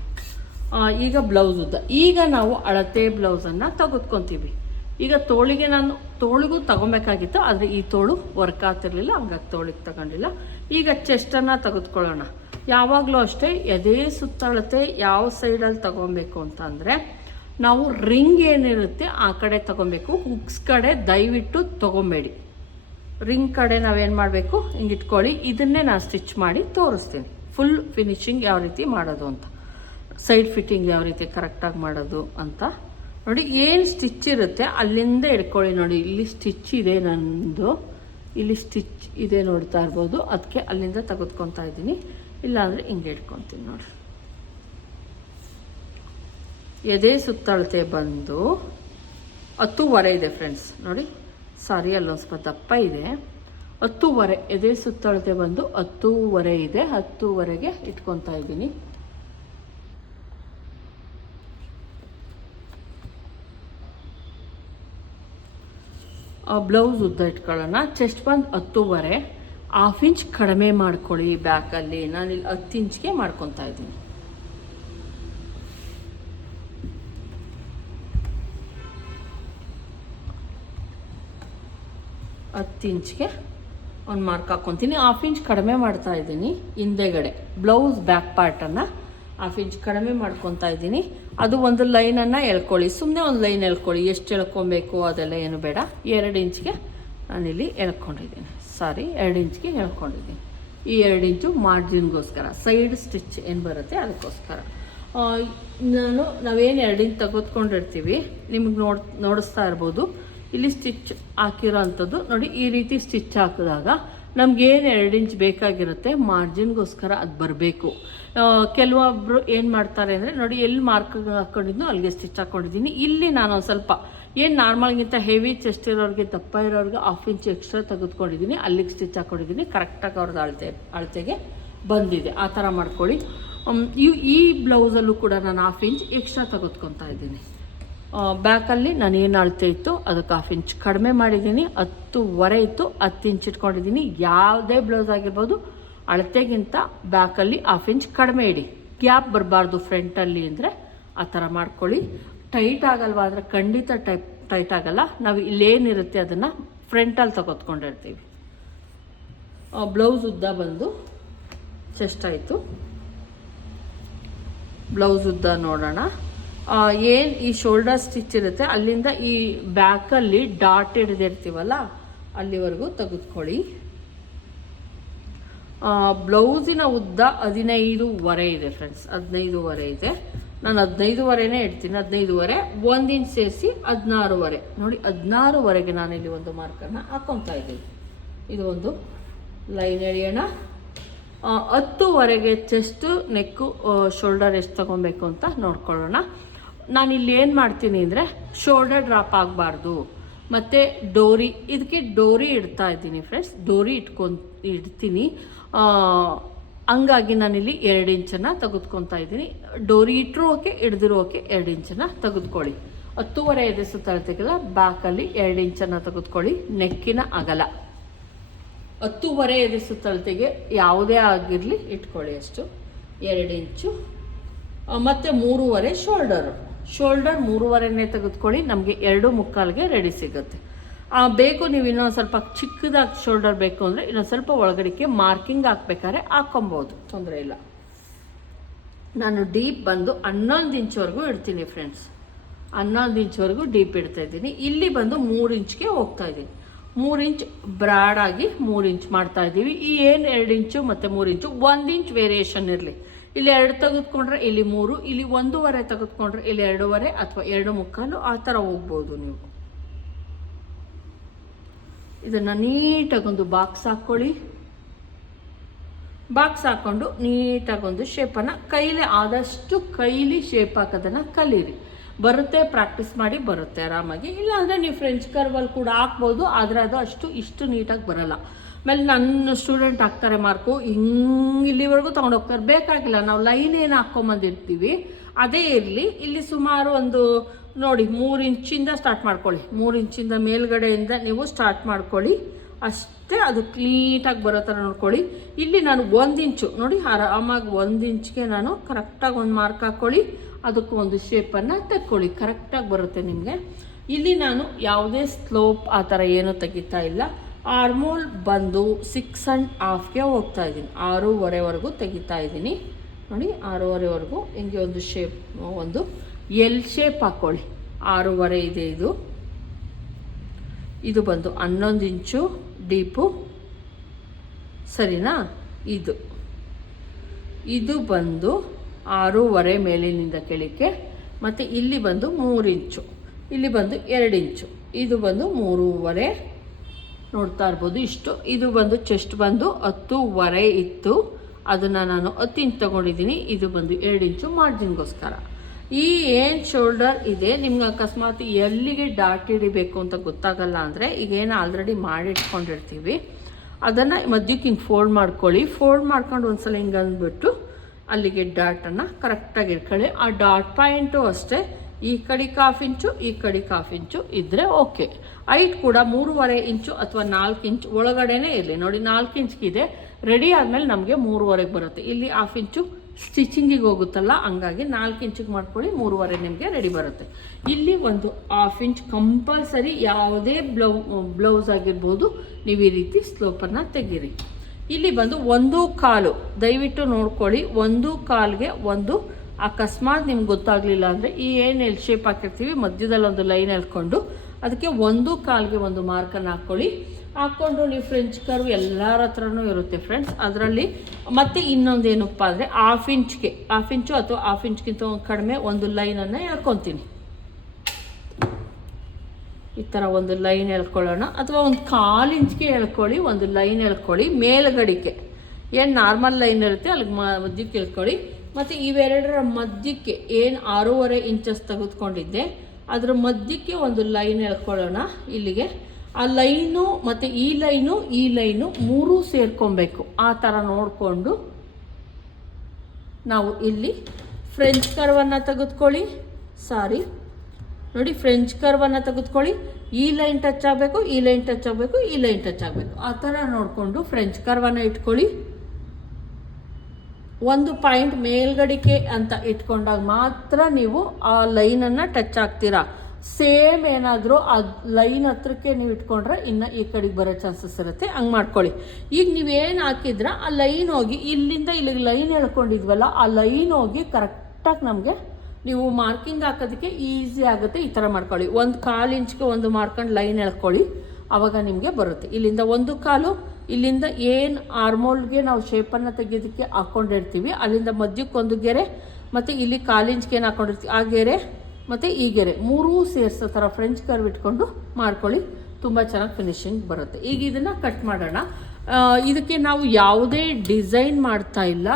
ಈಗ ಬ್ಲೌಸ್ ಉದ್ದ, ಈಗ ನಾವು ಅಳತೆ ಬ್ಲೌಸನ್ನು ತೆಗೆದುಕೊತೀವಿ. ಈಗ ತೋಳಿಗೂ ತಗೊಬೇಕಾಗಿತ್ತು, ಆದರೆ ಈ ತೋಳು ವರ್ಕ್ ಆಗ್ತಿರ್ಲಿಲ್ಲ, ಹಂಗಾಗಿ ತೋಳಿಗೆ ತಗೊಂಡಿಲ್ಲ. ಈಗ ಚೆಸ್ಟನ್ನು ತೆಗೆದುಕೊಳ್ಳೋಣ. ಯಾವಾಗಲೂ ಅಷ್ಟೇ ಎದೆ ಸುತ್ತಳತೆ ಯಾವ ಸೈಡಲ್ಲಿ ತಗೊಬೇಕು ಅಂತ ಅಂದರೆ, ನಾವು ರಿಂಗ್ ಏನಿರುತ್ತೆ ಆ ಕಡೆ ತಗೊಬೇಕು. ಹುಕ್ಸ್ ಕಡೆ ದಯವಿಟ್ಟು ತೊಗೊಬೇಡಿ. ರಿಂಗ್ ಕಡೆ ನಾವೇನು ಮಾಡಬೇಕು, ಹಿಂಗೆ ಇಟ್ಕೊಳ್ಳಿ. ಇದನ್ನೇ ನಾನು ಸ್ಟಿಚ್ ಮಾಡಿ ತೋರಿಸ್ತೀನಿ, ಫುಲ್ ಫಿನಿಶಿಂಗ್ ಯಾವ ರೀತಿ ಮಾಡೋದು ಅಂತ, ಸೈಡ್ ಫಿಟ್ಟಿಂಗ್ ಯಾವ ರೀತಿ ಕರೆಕ್ಟಾಗಿ ಮಾಡೋದು ಅಂತ. ನೋಡಿ, ಏನು ಸ್ಟಿಚ್ ಇರುತ್ತೆ ಅಲ್ಲಿಂದ ಇಟ್ಕೊಳ್ಳಿ. ನೋಡಿ, ಇಲ್ಲಿ ಸ್ಟಿಚ್ ಇದೆ, ನಂದು ಇಲ್ಲಿ ಸ್ಟಿಚ್ ಇದೆ ನೋಡ್ತಾ ಇರ್ಬೋದು. ಅದಕ್ಕೆ ಅಲ್ಲಿಂದ ತೆಗೆದುಕೊತಾ ಇದ್ದೀನಿ. ಇಲ್ಲಾಂದರೆ ಹಿಂಗೆ ಇಟ್ಕೊತೀನಿ ನೋಡಿ. ಎದೆ ಸುತ್ತಳತೆ ಬಂದು 10.25 ಇದೆ ಫ್ರೆಂಡ್ಸ್. ನೋಡಿ ಸಾರಿ, ಅಲ್ಲೊಂದು ಸ್ವಲ್ಪ ದಪ್ಪ ಇದೆ. 10.25 ಎದೆ ಸುತ್ತಳತೆ ಬಂದು 10.25 ಇದೆ. 10.25ಗೆ ಇಟ್ಕೊತಾ ಇದ್ದೀನಿ. ಬ್ಲೌಸ್ ಉದ್ದ ಇಟ್ಕೊಳ್ಳೋಣ. ಚೆಸ್ಟ್ ಬಂದು 10.25, 1/2 ಇಂಚ್ ಕಡಿಮೆ ಮಾಡ್ಕೊಳ್ಳಿ ಬ್ಯಾಕಲ್ಲಿ. ನಾನಿಲ್ಲಿ 10 ಇಂಚ್ಗೆ ಮಾಡ್ಕೊತಾ ಇದ್ದೀನಿ. ಹತ್ತು ಇಂಚ್ಗೆ ಒಂದು ಮಾರ್ಕ್ ಹಾಕ್ಕೊತೀನಿ. 1/2 ಇಂಚ್ ಕಡಿಮೆ ಮಾಡ್ತಾ ಇದ್ದೀನಿ ಹಿಂದೆಗಡೆ. ಬ್ಲೌಸ್ ಬ್ಯಾಕ್ ಪಾರ್ಟನ್ನು 1/2 ಇಂಚ್ ಕಡಿಮೆ ಮಾಡ್ಕೊತಾ ಇದ್ದೀನಿ. ಅದು ಒಂದು ಲೈನನ್ನು ಎಳ್ಕೊಳ್ಳಿ, ಸುಮ್ಮನೆ ಒಂದು ಲೈನ್ ಎಳ್ಕೊಳ್ಳಿ. ಎಷ್ಟು ಎಳ್ಕೊಬೇಕು ಅದೆಲ್ಲ ಏನು ಬೇಡ. 2 ಇಂಚ್ಗೆ ನಾನಿಲ್ಲಿ ಎಳ್ಕೊಂಡಿದ್ದೀನಿ. ಸಾರಿ, 2 ಇಂಚ್ಗೆ ಎಳ್ಕೊಂಡಿದ್ದೀನಿ. ಈ 2 ಇಂಚು ಮಾರ್ಜಿನ್ಗೋಸ್ಕರ, ಸೈಡ್ ಸ್ಟಿಚ್ ಏನು ಬರುತ್ತೆ ಅದಕ್ಕೋಸ್ಕರ. ನಾವೇನು 2 ಇಂಚ್ ತೆಗೆದುಕೊಂಡಿರ್ತೀವಿ, ನಿಮಗೆ ನೋಡಿಸ್ತಾ ಇರ್ಬೋದು. ಇಲ್ಲಿ ಸ್ಟಿಚ್ ಹಾಕಿರೋ ಅಂಥದ್ದು ನೋಡಿ, ಈ ರೀತಿ ಸ್ಟಿಚ್ ಹಾಕಿದಾಗ ನಮಗೇನು 2 ಇಂಚ್ ಬೇಕಾಗಿರುತ್ತೆ ಮಾರ್ಜಿನ್ಗೋಸ್ಕರ ಅದು ಬರಬೇಕು. ಕೆಲವೊಬ್ಬರು ಏನು ಮಾಡ್ತಾರೆ ಅಂದರೆ ನೋಡಿ, ಎಲ್ಲಿ ಮಾರ್ಕ್ ಹಾಕ್ಕೊಂಡಿದ್ನೋ ಅಲ್ಲಿಗೆ ಸ್ಟಿಚ್ ಹಾಕ್ಕೊಂಡಿದ್ದೀನಿ. ಇಲ್ಲಿ ನಾನು ಒಂದು ಸ್ವಲ್ಪ ಏನು ನಾರ್ಮಲ್ಗಿಂತ ಹೆವಿ ಚೆಸ್ಟ್ ಇರೋರಿಗೆ, ದಪ್ಪ ಇರೋರಿಗೆ 1/2 ಇಂಚ್ ಎಕ್ಸ್ಟ್ರಾ ತೆಗೆದುಕೊಂಡಿದ್ದೀನಿ. ಅಲ್ಲಿಗೆ ಸ್ಟಿಚ್ ಹಾಕ್ಕೊಂಡಿದ್ದೀನಿ. ಕರೆಕ್ಟಾಗಿ ಅವ್ರದ್ದು ಅಳತೆಗೆ ಬಂದಿದೆ. ಆ ಥರ ಮಾಡ್ಕೊಳ್ಳಿ. ಈ ಬ್ಲೌಸಲ್ಲೂ ಕೂಡ ನಾನು 1/2 ಇಂಚ್ ಎಕ್ಸ್ಟ್ರಾ ತೆಗೆದುಕೊತಾ ಇದ್ದೀನಿ. ಬ್ಯಾಕಲ್ಲಿ ನಾನು ಏನು ಅಳತೆ ಇತ್ತು ಅದಕ್ಕೆ 1/2 ಇಂಚ್ ಕಡಿಮೆ ಮಾಡಿದ್ದೀನಿ. 10.25 ಇತ್ತು, 10 ಇಂಚ್ ಇಟ್ಕೊಂಡಿದ್ದೀನಿ. ಯಾವುದೇ ಬ್ಲೌಸ್ ಆಗಿರ್ಬೋದು, ಅಳತೆಗಿಂತ ಬ್ಯಾಕಲ್ಲಿ 1/2 ಇಂಚ್ ಕಡಿಮೆ ಇಡಿ. ಗ್ಯಾಪ್ ಬರಬಾರ್ದು ಫ್ರಂಟಲ್ಲಿ ಅಂದರೆ ಆ ಥರ ಮಾಡ್ಕೊಳ್ಳಿ. ಟೈಟ್ ಆಗಲ್ವಾ ಅಂದರೆ ಖಂಡಿತ ಟೈಟ್ ಆಗಲ್ಲ. ನಾವು ಇಲ್ಲೇನಿರುತ್ತೆ ಅದನ್ನು ಫ್ರಂಟಲ್ಲಿ ತೆಗೆದುಕೊಂಡಿರ್ತೀವಿ. ಬ್ಲೌಸ್ ಉದ್ದ ಬಂದು ಚೆಸ್ಟ್ ಆಯಿತು. ಬ್ಲೌಸ್ ಉದ್ದ ನೋಡೋಣ. ಏನು ಈ ಶೋಲ್ಡರ್ ಸ್ಟಿಚ್ ಇರುತ್ತೆ ಅಲ್ಲಿಂದ ಈ ಬ್ಯಾಕಲ್ಲಿ ಡಾಟ್ ಹಿಡಿದಿರ್ತೀವಲ್ಲ ಅಲ್ಲಿವರೆಗೂ ತೆಗೆದುಕೊಳ್ಳಿ. ಬ್ಲೌಸಿನ ಉದ್ದ 15.25 ಇದೆ ಫ್ರೆಂಡ್ಸ್. 15.25 ಇದೆ. ನಾನು 15.25ನೇ ಇಡ್ತೀನಿ. 15.25, 1 ಇಂಚ್ ಸೇರಿಸಿ 16.25. ನೋಡಿ 16.25ಗೆ ನಾನಿಲ್ಲಿ ಒಂದು ಮಾರ್ಕನ್ನು ಹಾಕ್ಕೊತಾ ಇದ್ದೀನಿ. ಇದು ಒಂದು ಲೈನ್ ಎಳೆಯೋಣ. 10.25ಗೆ ಚೆಸ್ಟು, ನೆಕ್ಕು, ಶೋಲ್ಡರ್ ಎಷ್ಟು ತೊಗೊಬೇಕು ಅಂತ ನೋಡ್ಕೊಳ್ಳೋಣ. ನಾನಿಲ್ಲಿ ಏನು ಮಾಡ್ತೀನಿ ಅಂದರೆ ಶೋಲ್ಡರ್ ಡ್ರಾಪ್ ಆಗಬಾರ್ದು. ಮತ್ತು ಇದಕ್ಕೆ ಡೋರಿ ಇಡ್ತಾ ಇದ್ದೀನಿ ಫ್ರೆಂಡ್ಸ್. ಡೋರಿ ಇಡ್ತೀನಿ. ಹಂಗಾಗಿ ನಾನಿಲ್ಲಿ 2 ಇಂಚನ್ನು ತೆಗೆದುಕೊತಾ ಇದ್ದೀನಿ. ಡೋರಿ ಇಟ್ಟರು ಓಕೆ, ಹಿಡ್ದಿರೋ ಓಕೆ. 2 ಇಂಚನ್ನು ತೆಗೆದುಕೊಳ್ಳಿ. 10.25 ಎದೆ ಸುತ್ತಳತೆಗೆಲ್ಲ ಬ್ಯಾಕಲ್ಲಿ 2 ಇಂಚನ್ನು ತೆಗೆದುಕೊಳ್ಳಿ. ನೆಕ್ಕಿನ ಅಗಲ 10.25 ಎದೆ ಸುತ್ತಳತೆಗೆ ಯಾವುದೇ ಆಗಿರಲಿ ಇಟ್ಕೊಳ್ಳಿ. ಅಷ್ಟು 2 ಇಂಚು. ಮತ್ತು 3.25 ಶೋಲ್ಡರ್ 3.25ನೇ ತೆಗೆದುಕೊಳ್ಳಿ. ನಮಗೆ 2.25ಗೆ ರೆಡಿ ಸಿಗುತ್ತೆ. ಬೇಕು ನೀವು ಇನ್ನೊಂದು ಸ್ವಲ್ಪ ಚಿಕ್ಕದಾಗಿ ಶೋಲ್ಡರ್ ಬೇಕು ಅಂದರೆ ಇನ್ನೊಂದು ಸ್ವಲ್ಪ ಒಳಗಡೆಗೆ ಮಾರ್ಕಿಂಗ್ ಹಾಕ್ಬೇಕಾದ್ರೆ ಹಾಕ್ಕೊಬೋದು, ತೊಂದರೆ ಇಲ್ಲ. ನಾನು ಡೀಪ್ ಬಂದು 11 ಇಂಚ್ವರೆಗೂ ಇಡ್ತೀನಿ ಫ್ರೆಂಡ್ಸ್. 11 ಇಂಚ್ವರೆಗೂ ಡೀಪ್ ಇಡ್ತಾ ಇದ್ದೀನಿ. ಇಲ್ಲಿ ಬಂದು 3 ಇಂಚ್ಗೆ ಹೋಗ್ತಾ ಇದ್ದೀನಿ. 3 ಇಂಚ್ ಬ್ರಾಡಾಗಿ 3 ಇಂಚ್ ಮಾಡ್ತಾ ಇದ್ದೀವಿ. ಈ ಏನು 2 ಇಂಚು ಮತ್ತು 3 ಇಂಚು 1 ಇಂಚ್ ವೇರಿಯೇಷನ್ ಇರಲಿ. ಇಲ್ಲಿ 2 ತೆಗೆದುಕೊಂಡ್ರೆ ಇಲ್ಲಿ 3, ಇಲ್ಲಿ 1.25 ತೆಗೆದುಕೊಂಡ್ರೆ ಇಲ್ಲಿ 2.25 ಅಥವಾ 2.25 ಆ ಥರ ಹೋಗ್ಬೋದು ನೀವು. ಇದನ್ನು ನೀಟಾಗೊಂದು ಬಾಕ್ಸ್ ಹಾಕ್ಕೊಳ್ಳಿ. ಬಾಕ್ಸ್ ಹಾಕ್ಕೊಂಡು ನೀಟಾಗೊಂದು ಶೇಪನ್ನು ಆದಷ್ಟು ಕೈಲಿ ಶೇಪ್ ಹಾಕೋದನ್ನು ಕಲೀರಿ. ಬರುತ್ತೆ, ಪ್ರಾಕ್ಟೀಸ್ ಮಾಡಿ, ಬರುತ್ತೆ ಆರಾಮಾಗಿ. ಇಲ್ಲಾಂದರೆ ನೀವು ಫ್ರೆಂಚ್ ಕರ್ವಲ್ಲಿ ಕೂಡ ಹಾಕ್ಬೋದು, ಆದರೆ ಅದು ಇಷ್ಟು ನೀಟಾಗಿ ಬರಲ್ಲ. ಆಮೇಲೆ ನನ್ನ ಸ್ಟೂಡೆಂಟ್ ಹಾಕ್ತಾರೆ ಮಾರ್ಕು, ಇಲ್ಲಿವರೆಗೂ ತೊಗೊಂಡೋಗ್ತಾರೆ. ಬೇಕಾಗಿಲ್ಲ, ನಾವು ಲೈನ್ ಏನು ಹಾಕ್ಕೊಂಬಂದಿರ್ತೀವಿ ಅದೇ ಇರಲಿ. ಇಲ್ಲಿ ಸುಮಾರು ಒಂದು ನೋಡಿ 3 ಇಂಚಿಂದ ಸ್ಟಾರ್ಟ್ ಮಾಡ್ಕೊಳ್ಳಿ. 3 ಇಂಚಿಂದ ಮೇಲ್ಗಡೆಯಿಂದ ನೀವು ಸ್ಟಾರ್ಟ್ ಮಾಡ್ಕೊಳ್ಳಿ. ಅಷ್ಟೇ, ಅದು ಕ್ಲೀನಾಗಿ ಬರೋ ಥರ ನೋಡ್ಕೊಳ್ಳಿ. ಇಲ್ಲಿ ನಾನು 1 ಇಂಚು ನೋಡಿ ಆರಾಮಾಗಿ 1 ಇಂಚ್ಗೆ ನಾನು ಕರೆಕ್ಟಾಗಿ ಒಂದು ಮಾರ್ಕ್ ಹಾಕ್ಕೊಳ್ಳಿ. ಅದಕ್ಕೆ ಒಂದು ಶೇಪನ್ನು ತೆಕ್ಕೊಳ್ಳಿ. ಕರೆಕ್ಟಾಗಿ ಬರುತ್ತೆ ನಿಮಗೆ. ಇಲ್ಲಿ ನಾನು ಯಾವುದೇ ಸ್ಲೋಪ್ ಆ ಥರ ಏನೂ ತೆಗಿತಾ ಇಲ್ಲ. ಆರ್ಮೋಲ್ ಬಂದು 6.5ಗೆ ಹೋಗ್ತಾ ಇದ್ದೀನಿ. 6.25ವರೆಗೂ ತೆಗಿತಾ ಇದ್ದೀನಿ. ನೋಡಿ 6.25ವರೆಗೂ ಹಿಂಗೆ ಒಂದು ಶೇಪ್, ಒಂದು ಎಲ್ ಶೇಪ್ ಹಾಕ್ಕೊಳ್ಳಿ. 6.25 ಇದೆ ಇದು. ಇದು ಬಂದು 11 ಇಂಚು ಡೀಪು, ಸರಿನಾ? ಇದು ಬಂದು 6.25 ಮೇಲಿನಿಂದ ಕೆಳಕ್ಕೆ. ಮತ್ತು ಇಲ್ಲಿ ಬಂದು 3 ಇಂಚು, ಇಲ್ಲಿ ಬಂದು 2 ಇಂಚು, ಇದು ಬಂದು 3.25 ನೋಡ್ತಾ ಇರ್ಬೋದು. ಇಷ್ಟು. ಇದು ಬಂದು ಚೆಸ್ಟ್ ಬಂದು 10.25 ಇತ್ತು, ಅದನ್ನು ನಾನು 10 ಇಂಚ್ ತೊಗೊಂಡಿದ್ದೀನಿ. ಇದು ಬಂದು 2 ಇಂಚು ಮಾರ್ಜಿನ್ಗೋಸ್ಕರ. ಈ ಏನು ಶೋಲ್ಡರ್ ಇದೆ ನಿಮ್ಗೆ ಅಕಸ್ಮಾತ್ ಎಲ್ಲಿಗೆ ಡಾಟ್ ಹಿಡಿಬೇಕು ಅಂತ ಗೊತ್ತಾಗಲ್ಲ ಅಂದರೆ ಈಗೇನು ಆಲ್ರೆಡಿ ಮಾಡಿಟ್ಕೊಂಡಿರ್ತೀವಿ ಅದನ್ನು ಮಧ್ಯಕ್ಕೆ ಹಿಂಗೆ ಫೋಲ್ಡ್ ಮಾಡ್ಕೊಳ್ಳಿ. ಫೋಲ್ಡ್ ಮಾಡ್ಕೊಂಡು ಒಂದ್ಸಲ ಹಿಂಗೆ ಅಂದ್ಬಿಟ್ಟು ಅಲ್ಲಿಗೆ ಡಾಟನ್ನು ಕರೆಕ್ಟಾಗಿ ಇಟ್ಕೊಳ್ಳಿ. ಆ ಡಾಟ್ ಪಾಯಿಂಟು ಅಷ್ಟೇ ಈ ಕಡೆಗೆ 1/2 ಇಂಚು ಈ ಕಡೆಗೆ 1/2 ಇಂಚು ಇದ್ದರೆ ಓಕೆ. ಹೈಟ್ ಕೂಡ 3.5 ಇಂಚು ಅಥವಾ 4 ಇಂಚು ಒಳಗಡೆನೇ ಇರಲಿ. ನೋಡಿ 4 ಇಂಚ್ಗಿದೆ ರೆಡಿ ಆದಮೇಲೆ ನಮಗೆ 3.5ಗೆ ಬರುತ್ತೆ. ಇಲ್ಲಿ 1/2 ಇಂಚು ಸ್ಟಿಚಿಂಗಿಗೆ ಹೋಗುತ್ತಲ್ಲ, ಹಂಗಾಗಿ 4 ಇಂಚಿಗೆ ಮಾಡ್ಕೊಳ್ಳಿ, 3.5 ನಿಮಗೆ ರೆಡಿ ಬರುತ್ತೆ. ಇಲ್ಲಿ ಒಂದು 1/2 ಇಂಚ್ ಕಂಪಲ್ಸರಿ ಯಾವುದೇ ಬ್ಲೌಸ್ ಆಗಿರ್ಬೋದು ನೀವು ಈ ರೀತಿ ಸ್ಲೋಪನ್ನು ತೆಗೀರಿ. ಇಲ್ಲಿ ಬಂದು 1/4 ದಯವಿಟ್ಟು ನೋಡ್ಕೊಳ್ಳಿ. 1/4ಗೆ ಒಂದು ಅಕಸ್ಮಾತ್ ನಿಮ್ಗೆ ಗೊತ್ತಾಗಲಿಲ್ಲ ಅಂದರೆ ಈ ಏನು ಎಲ್ ಶೇಪ್ ಹಾಕಿರ್ತೀವಿ ಮಧ್ಯದಲ್ಲಿ ಒಂದು ಲೈನ್ ಎಳ್ಕೊಂಡು ಅದಕ್ಕೆ 1/4ಗೆ ಒಂದು ಮಾರ್ಕನ್ನು ಹಾಕ್ಕೊಂಡು ನೀವು ಫ್ರೆಂಚ್ ಕರ್ವ್ ಎಲ್ಲರ ಹತ್ರನೂ ಇರುತ್ತೆ ಫ್ರೆಂಡ್ಸ್. ಅದರಲ್ಲಿ ಮತ್ತೆ ಇನ್ನೊಂದೇನಪ್ಪ ಅಂದರೆ 1/2 ಇಂಚ್ಗೆ 1/2 ಇಂಚು ಅಥವಾ 1/2 ಇಂಚ್ಗಿಂತ ಕಡಿಮೆ ಒಂದು ಲೈನನ್ನು ಎಳ್ಕೊತೀನಿ. ಈ ಥರ ಒಂದು ಲೈನ್ ಎಳ್ಕೊಳ್ಳೋಣ, ಅಥವಾ ಒಂದು 1/4 ಇಂಚ್ಗೆ ಎಳ್ಕೊಳ್ಳಿ, ಒಂದು ಲೈನ್ ಎಳ್ಕೊಳ್ಳಿ. ಮೇಲ್ಗಡಿಕೆ ಏನು ನಾರ್ಮಲ್ ಲೈನ್ ಇರುತ್ತೆ ಅಲ್ಲಿಗೆ ಮಧ್ಯಕ್ಕೆ ಎಳ್ಕೊಳ್ಳಿ. ಮತ್ತು ಇವೆರಡರ ಮಧ್ಯಕ್ಕೆ ಏನು 6.5 ಇಂಚಸ್ ತೆಗೆದುಕೊಂಡಿದ್ದೆ ಅದರ ಮಧ್ಯಕ್ಕೆ ಒಂದು ಲೈನ್ ಎಳ್ಕೊಳ್ಳೋಣ. ಇಲ್ಲಿಗೆ ಆ ಲೈನು ಮತ್ತು ಈ ಲೈನು ಮೂರೂ ಸೇರ್ಕೊಬೇಕು. ಆ ಥರ ನೋಡಿಕೊಂಡು ನಾವು ಇಲ್ಲಿ ಫ್ರೆಂಚ್ ಕರ್ವನ್ನು ತೆಗೆದುಕೊಳ್ಳಿ. ನೋಡಿ ಫ್ರೆಂಚ್ ಕರ್ವನ್ನು ತೆಗೆದುಕೊಳ್ಳಿ. ಈ ಲೈನ್ ಟಚ್ ಆಗಬೇಕು, ಈ ಲೈನ್ ಟಚ್ ಆಗಬೇಕು, ಈ ಲೈನ್ ಟಚ್ ಆಗಬೇಕು. ಆ ಥರ ನೋಡಿಕೊಂಡು ಫ್ರೆಂಚ್ ಕರ್ವನ್ನು ಇಟ್ಕೊಳ್ಳಿ. ಒಂದು ಪಾಯಿಂಟ್ ಮೇಲ್ಗಡಿಕೆ ಅಂತ ಇಟ್ಕೊಂಡಾಗ ಮಾತ್ರ ನೀವು ಆ ಲೈನನ್ನು ಟಚ್ ಆಗ್ತೀರಾ. ಸೇಮ್ ಏನಾದರೂ ಆ ಲೈನ್ ಹತ್ರಕ್ಕೆ ನೀವು ಇಟ್ಕೊಂಡ್ರೆ ಇನ್ನು ಈ ಕಡೆಗೆ ಬರೋ ಚಾನ್ಸಸ್ ಇರುತ್ತೆ. ಹಂಗೆ ಮಾಡ್ಕೊಳ್ಳಿ. ಈಗ ನೀವೇನು ಹಾಕಿದ್ರ ಆ ಲೈನ್ ಹೋಗಿ ಇಲ್ಲಿಂದ ಇಲ್ಲಿಗೆ ಲೈನ್ ಎಳ್ಕೊಂಡಿದ್ವಲ್ಲ ಆ ಲೈನ್ ಹೋಗಿ ಕರೆಕ್ಟಾಗಿ ನಮಗೆ ನೀವು ಮಾರ್ಕಿಂಗ್ ಹಾಕೋದಕ್ಕೆ ಈಸಿ ಆಗುತ್ತೆ. ಈ ಥರ ಮಾಡ್ಕೊಳ್ಳಿ. 1/4 ಇಂಚ್ಗೆ ಒಂದು ಮಾಡ್ಕೊಂಡು ಲೈನ್ ಎಳ್ಕೊಳ್ಳಿ, ಆವಾಗ ನಿಮಗೆ ಬರುತ್ತೆ. ಇಲ್ಲಿಂದ 1/4, ಇಲ್ಲಿಂದ ಏನು ಆರ್ಮೋಲ್ಗೆ ನಾವು ಶೇಪನ್ನು ತೆಗೆಯೋದಕ್ಕೆ ಹಾಕ್ಕೊಂಡಿರ್ತೀವಿ ಅಲ್ಲಿಂದ ಮಧ್ಯಕ್ಕೆ ಒಂದು ಗೆರೆ, ಮತ್ತು ಇಲ್ಲಿ 1/4 ಇಂಚ್ಗೆ ಏನು ಹಾಕ್ಕೊಂಡಿರ್ತೀವಿ ಆ ಗೆರೆ ಮತ್ತು ಈ ಗೆರೆ ಮೂರೂ ಸೇರಿಸೋ ಥರ ಫ್ರೆಂಚ್ ಕರ್ವ್ ಇಟ್ಕೊಂಡು ಮಾಡ್ಕೊಳ್ಳಿ. ತುಂಬ ಚೆನ್ನಾಗಿ ಫಿನಿಶಿಂಗ್ ಬರುತ್ತೆ. ಈಗ ಇದನ್ನು ಕಟ್ ಮಾಡೋಣ. ಇದಕ್ಕೆ ನಾವು ಯಾವುದೇ ಡಿಸೈನ್ ಮಾಡ್ತಾ ಇಲ್ಲ,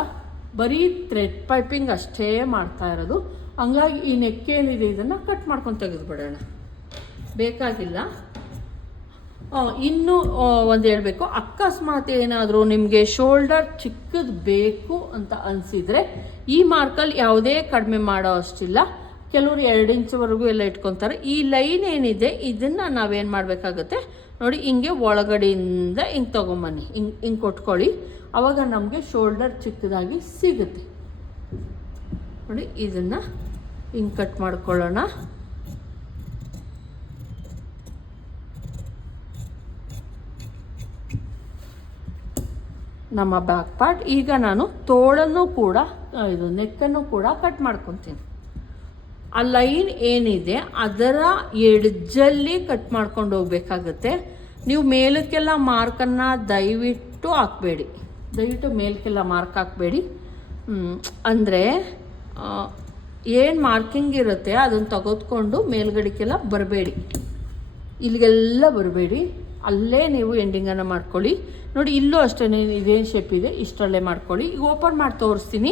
ಬರೀ ಥ್ರೆಡ್ ಪೈಪಿಂಗ್ ಅಷ್ಟೇ ಮಾಡ್ತಾ ಇರೋದು. ಹಂಗಾಗಿ ಈ ನೆಕ್ ಏನಿದೆ ಇದನ್ನು ಕಟ್ ಮಾಡ್ಕೊಂಡು ತೆಗೆದುಬಿಡೋಣ, ಬೇಕಾಗಿಲ್ಲ. ಇನ್ನೂ ಒಂದು ಹೇಳಬೇಕು, ಅಕಸ್ಮಾತ್ ಏನಾದರೂ ನಿಮಗೆ ಶೋಲ್ಡರ್ ಚಿಕ್ಕದು ಬೇಕು ಅಂತ ಅನಿಸಿದರೆ ಈ ಮಾರ್ಕಲ್ಲಿ ಯಾವುದೇ ಕಡಿಮೆ ಮಾಡೋ ಅಷ್ಟಿಲ್ಲ. ಕೆಲವರು 2 ಇಂಚ್ವರೆಗೂ ಎಲ್ಲ ಇಟ್ಕೊತಾರೆ. ಈ ಲೈನ್ ಏನಿದೆ ಇದನ್ನು ನಾವೇನು ಮಾಡಬೇಕಾಗುತ್ತೆ ನೋಡಿ, ಹಿಂಗೆ ಒಳಗಡೆಯಿಂದ ಹಿಂಗೆ ತೊಗೊಂಬನ್ನಿ, ಹಿಂಗೆ ಕೊಟ್ಕೊಳ್ಳಿ. ಆವಾಗ ನಮಗೆ ಶೋಲ್ಡರ್ ಚಿಕ್ಕದಾಗಿ ಸಿಗುತ್ತೆ. ನೋಡಿ ಇದನ್ನು ಹಿಂಗೆ ಕಟ್ ಮಾಡ್ಕೊಳ್ಳೋಣ. ನಮ್ಮ ಬ್ಯಾಕ್ ಪಾರ್ಟ್. ಈಗ ನಾನು ತೋಳನ್ನು ಕೂಡ ಇದು ನೆಕ್ಕನ್ನು ಕೂಡ ಕಟ್ ಮಾಡ್ಕೊತೀನಿ. ಆ ಲೈನ್ ಏನಿದೆ ಅದರ ಎಡ್ಜಲ್ಲಿ ಕಟ್ ಮಾಡ್ಕೊಂಡು ಹೋಗ್ಬೇಕಾಗತ್ತೆ. ನೀವು ಮೇಲಕ್ಕೆಲ್ಲ ಮಾರ್ಕನ್ನು ದಯವಿಟ್ಟು ಹಾಕಬೇಡಿ, ದಯವಿಟ್ಟು ಮೇಲಕ್ಕೆಲ್ಲ ಮಾರ್ಕ್ ಹಾಕಬೇಡಿ. ಅಂದರೆ ಏನು ಮಾರ್ಕಿಂಗ್ ಇರುತ್ತೆ ಅದನ್ನು ತೆಗೆದುಕೊಂಡು ಮೇಲ್ಗಡೆಗೆಲ್ಲ ಬರಬೇಡಿ, ಇಲ್ಲಿಗೆಲ್ಲ ಬರಬೇಡಿ, ಅಲ್ಲೇ ನೀವು ಎಂಡಿಂಗನ್ನು ಮಾಡ್ಕೊಳ್ಳಿ. ನೋಡಿ ಇಲ್ಲೂ ಅಷ್ಟೇ ಇದೇನು ಶೇಪ್ ಇದೆ ಇಷ್ಟರಲ್ಲೇ ಮಾಡ್ಕೊಳ್ಳಿ. ಈಗ ಓಪನ್ ಮಾಡಿ ತೋರಿಸ್ತೀನಿ.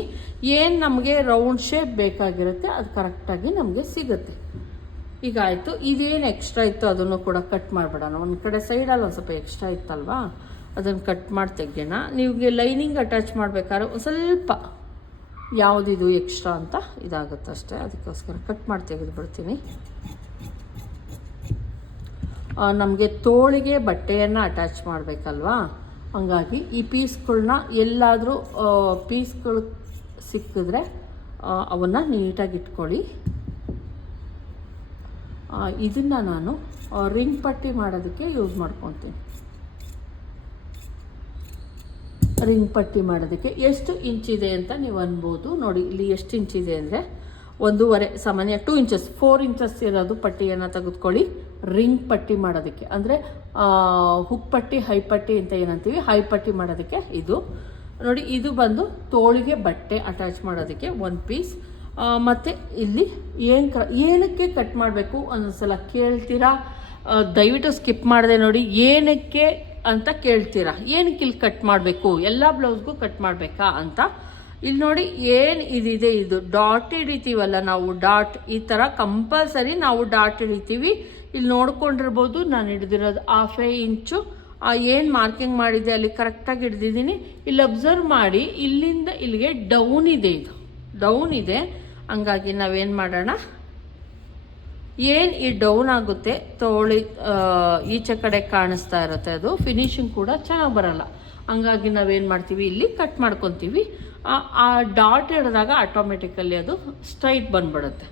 ಏನು ನಮಗೆ ರೌಂಡ್ ಶೇಪ್ ಬೇಕಾಗಿರುತ್ತೆ ಅದು ಕರೆಕ್ಟಾಗಿ ನಮಗೆ ಸಿಗುತ್ತೆ. ಈಗ ಆಯಿತು. ಇದೇನು ಎಕ್ಸ್ಟ್ರಾ ಇತ್ತು ಅದನ್ನು ಕೂಡ ಕಟ್ ಮಾಡಿಬಿಡೋಣ. ಒಂದು ಕಡೆ ಸೈಡಲ್ಲಿ ಒಂದು ಸ್ವಲ್ಪ ಎಕ್ಸ್ಟ್ರಾ ಇತ್ತಲ್ವಾ ಅದನ್ನು ಕಟ್ ಮಾಡಿ ತೆಗೆಯೋಣ. ನೀವು ಲೈನಿಂಗ್ ಅಟ್ಯಾಚ್ ಮಾಡಬೇಕಾದ್ರೆ ಒಂದು ಸ್ವಲ್ಪ ಯಾವುದಿದು ಎಕ್ಸ್ಟ್ರಾ ಅಂತ ಇದಾಗುತ್ತೆ ಅಷ್ಟೇ, ಅದಕ್ಕೋಸ್ಕರ ಕಟ್ ಮಾಡಿ ತೆಗೆದುಬಿಡ್ತೀನಿ. ನಮಗೆ ತೋಳಿಗೆ ಬಟ್ಟೆಯನ್ನು ಅಟ್ಯಾಚ್ ಮಾಡಬೇಕಲ್ವಾ, ಹಂಗಾಗಿ ಈ ಪೀಸ್ಗಳನ್ನ ಎಲ್ಲಾದರೂ ಪೀಸ್ಗಳು ಸಿಕ್ಕಿದ್ರೆ ಅವನ್ನು ನೀಟಾಗಿ ಇಟ್ಕೊಳ್ಳಿ. ಇದನ್ನು ನಾನು ರಿಂಗ್ ಪಟ್ಟಿ ಮಾಡೋದಕ್ಕೆ ಯೂಸ್ ಮಾಡ್ಕೊತೀನಿ. ರಿಂಗ್ ಪಟ್ಟಿ ಮಾಡೋದಕ್ಕೆ ಎಷ್ಟು ಇಂಚಿದೆ ಅಂತ ನೀವು ಅನ್ಬೋದು. ನೋಡಿ ಇಲ್ಲಿ ಎಷ್ಟು ಇಂಚಿದೆ ಅಂದರೆ 1.5, ಸಾಮಾನ್ಯ 2 ಇಂಚಸ್ 4 ಇಂಚಸ್ ಇರೋದು ಪಟ್ಟಿಯನ್ನು ತೆಗೆದುಕೊಳ್ಳಿ ರಿಂಗ್ ಪಟ್ಟಿ ಮಾಡೋದಕ್ಕೆ. ಅಂದರೆ ಹುಕ್ ಪಟ್ಟಿ ಹೈ ಪಟ್ಟಿ ಅಂತ ಏನಂತೀವಿ, ಹೈ ಪಟ್ಟಿ ಮಾಡೋದಕ್ಕೆ ಇದು. ನೋಡಿ ಇದು ಬಂದು ತೋಳಿಗೆ ಬಟ್ಟೆ ಅಟ್ಯಾಚ್ ಮಾಡೋದಕ್ಕೆ 1 ಪೀಸ್. ಮತ್ತು ಇಲ್ಲಿ ಏನಕ್ಕೆ ಕಟ್ ಮಾಡಬೇಕು ಒಂದೊಂದ್ಸಲ ಕೇಳ್ತೀರಾ, ದಯವಿಟ್ಟು ಸ್ಕಿಪ್ ಮಾಡಿದೆ ನೋಡಿ. ಏನಕ್ಕೆ ಅಂತ ಕೇಳ್ತೀರಾ, ಏನಕ್ಕೆ ಇಲ್ಲಿ ಕಟ್ ಮಾಡಬೇಕು, ಎಲ್ಲ ಬ್ಲೌಸ್ಗೂ ಕಟ್ ಮಾಡಬೇಕಾ ಅಂತ. ಇಲ್ಲಿ ನೋಡಿ ಏನು ಇದಿದೆ, ಇದು ಡಾಟ್ ಹಿಡಿತೀವಲ್ಲ ನಾವು, ಡಾಟ್ ಈ ಥರ ಕಂಪಲ್ಸರಿ ನಾವು ಡಾಟ್ ಹಿಡಿತೀವಿ. ಇಲ್ಲಿ ನೋಡ್ಕೊಂಡಿರ್ಬೋದು ನಾನು ಹಿಡಿದಿರೋದು 1/2 ಇಂಚು ಏನು ಮಾರ್ಕಿಂಗ್ ಮಾಡಿದೆ ಅಲ್ಲಿ ಕರೆಕ್ಟಾಗಿ ಹಿಡ್ದಿದ್ದೀನಿ. ಇಲ್ಲಿ ಅಬ್ಸರ್ವ್ ಮಾಡಿ, ಇಲ್ಲಿಂದ ಇಲ್ಲಿಗೆ ಡೌನ್ ಇದೆ, ಇದು ಡೌನ್ ಇದೆ. ಹಂಗಾಗಿ ನಾವೇನು ಮಾಡೋಣ, ಏನು ಈ ಡೌನ್ ಆಗುತ್ತೆ ತೋಳಿ ಈಚೆ ಕಡೆ ಕಾಣಿಸ್ತಾ ಇರುತ್ತೆ, ಅದು ಫಿನಿಶಿಂಗ್ ಕೂಡ ಚೆನ್ನಾಗಿ ಬರಲ್ಲ. ಹಂಗಾಗಿ ನಾವೇನು ಮಾಡ್ತೀವಿ, ಇಲ್ಲಿ ಕಟ್ ಮಾಡ್ಕೊತೀವಿ. ಆ ಡಾಟ್ ಹಿಡಿದಾಗ ಆಟೋಮೆಟಿಕಲಿ ಅದು ಸ್ಟ್ರೈಟ್ ಬಂದ್ಬಿಡುತ್ತೆ.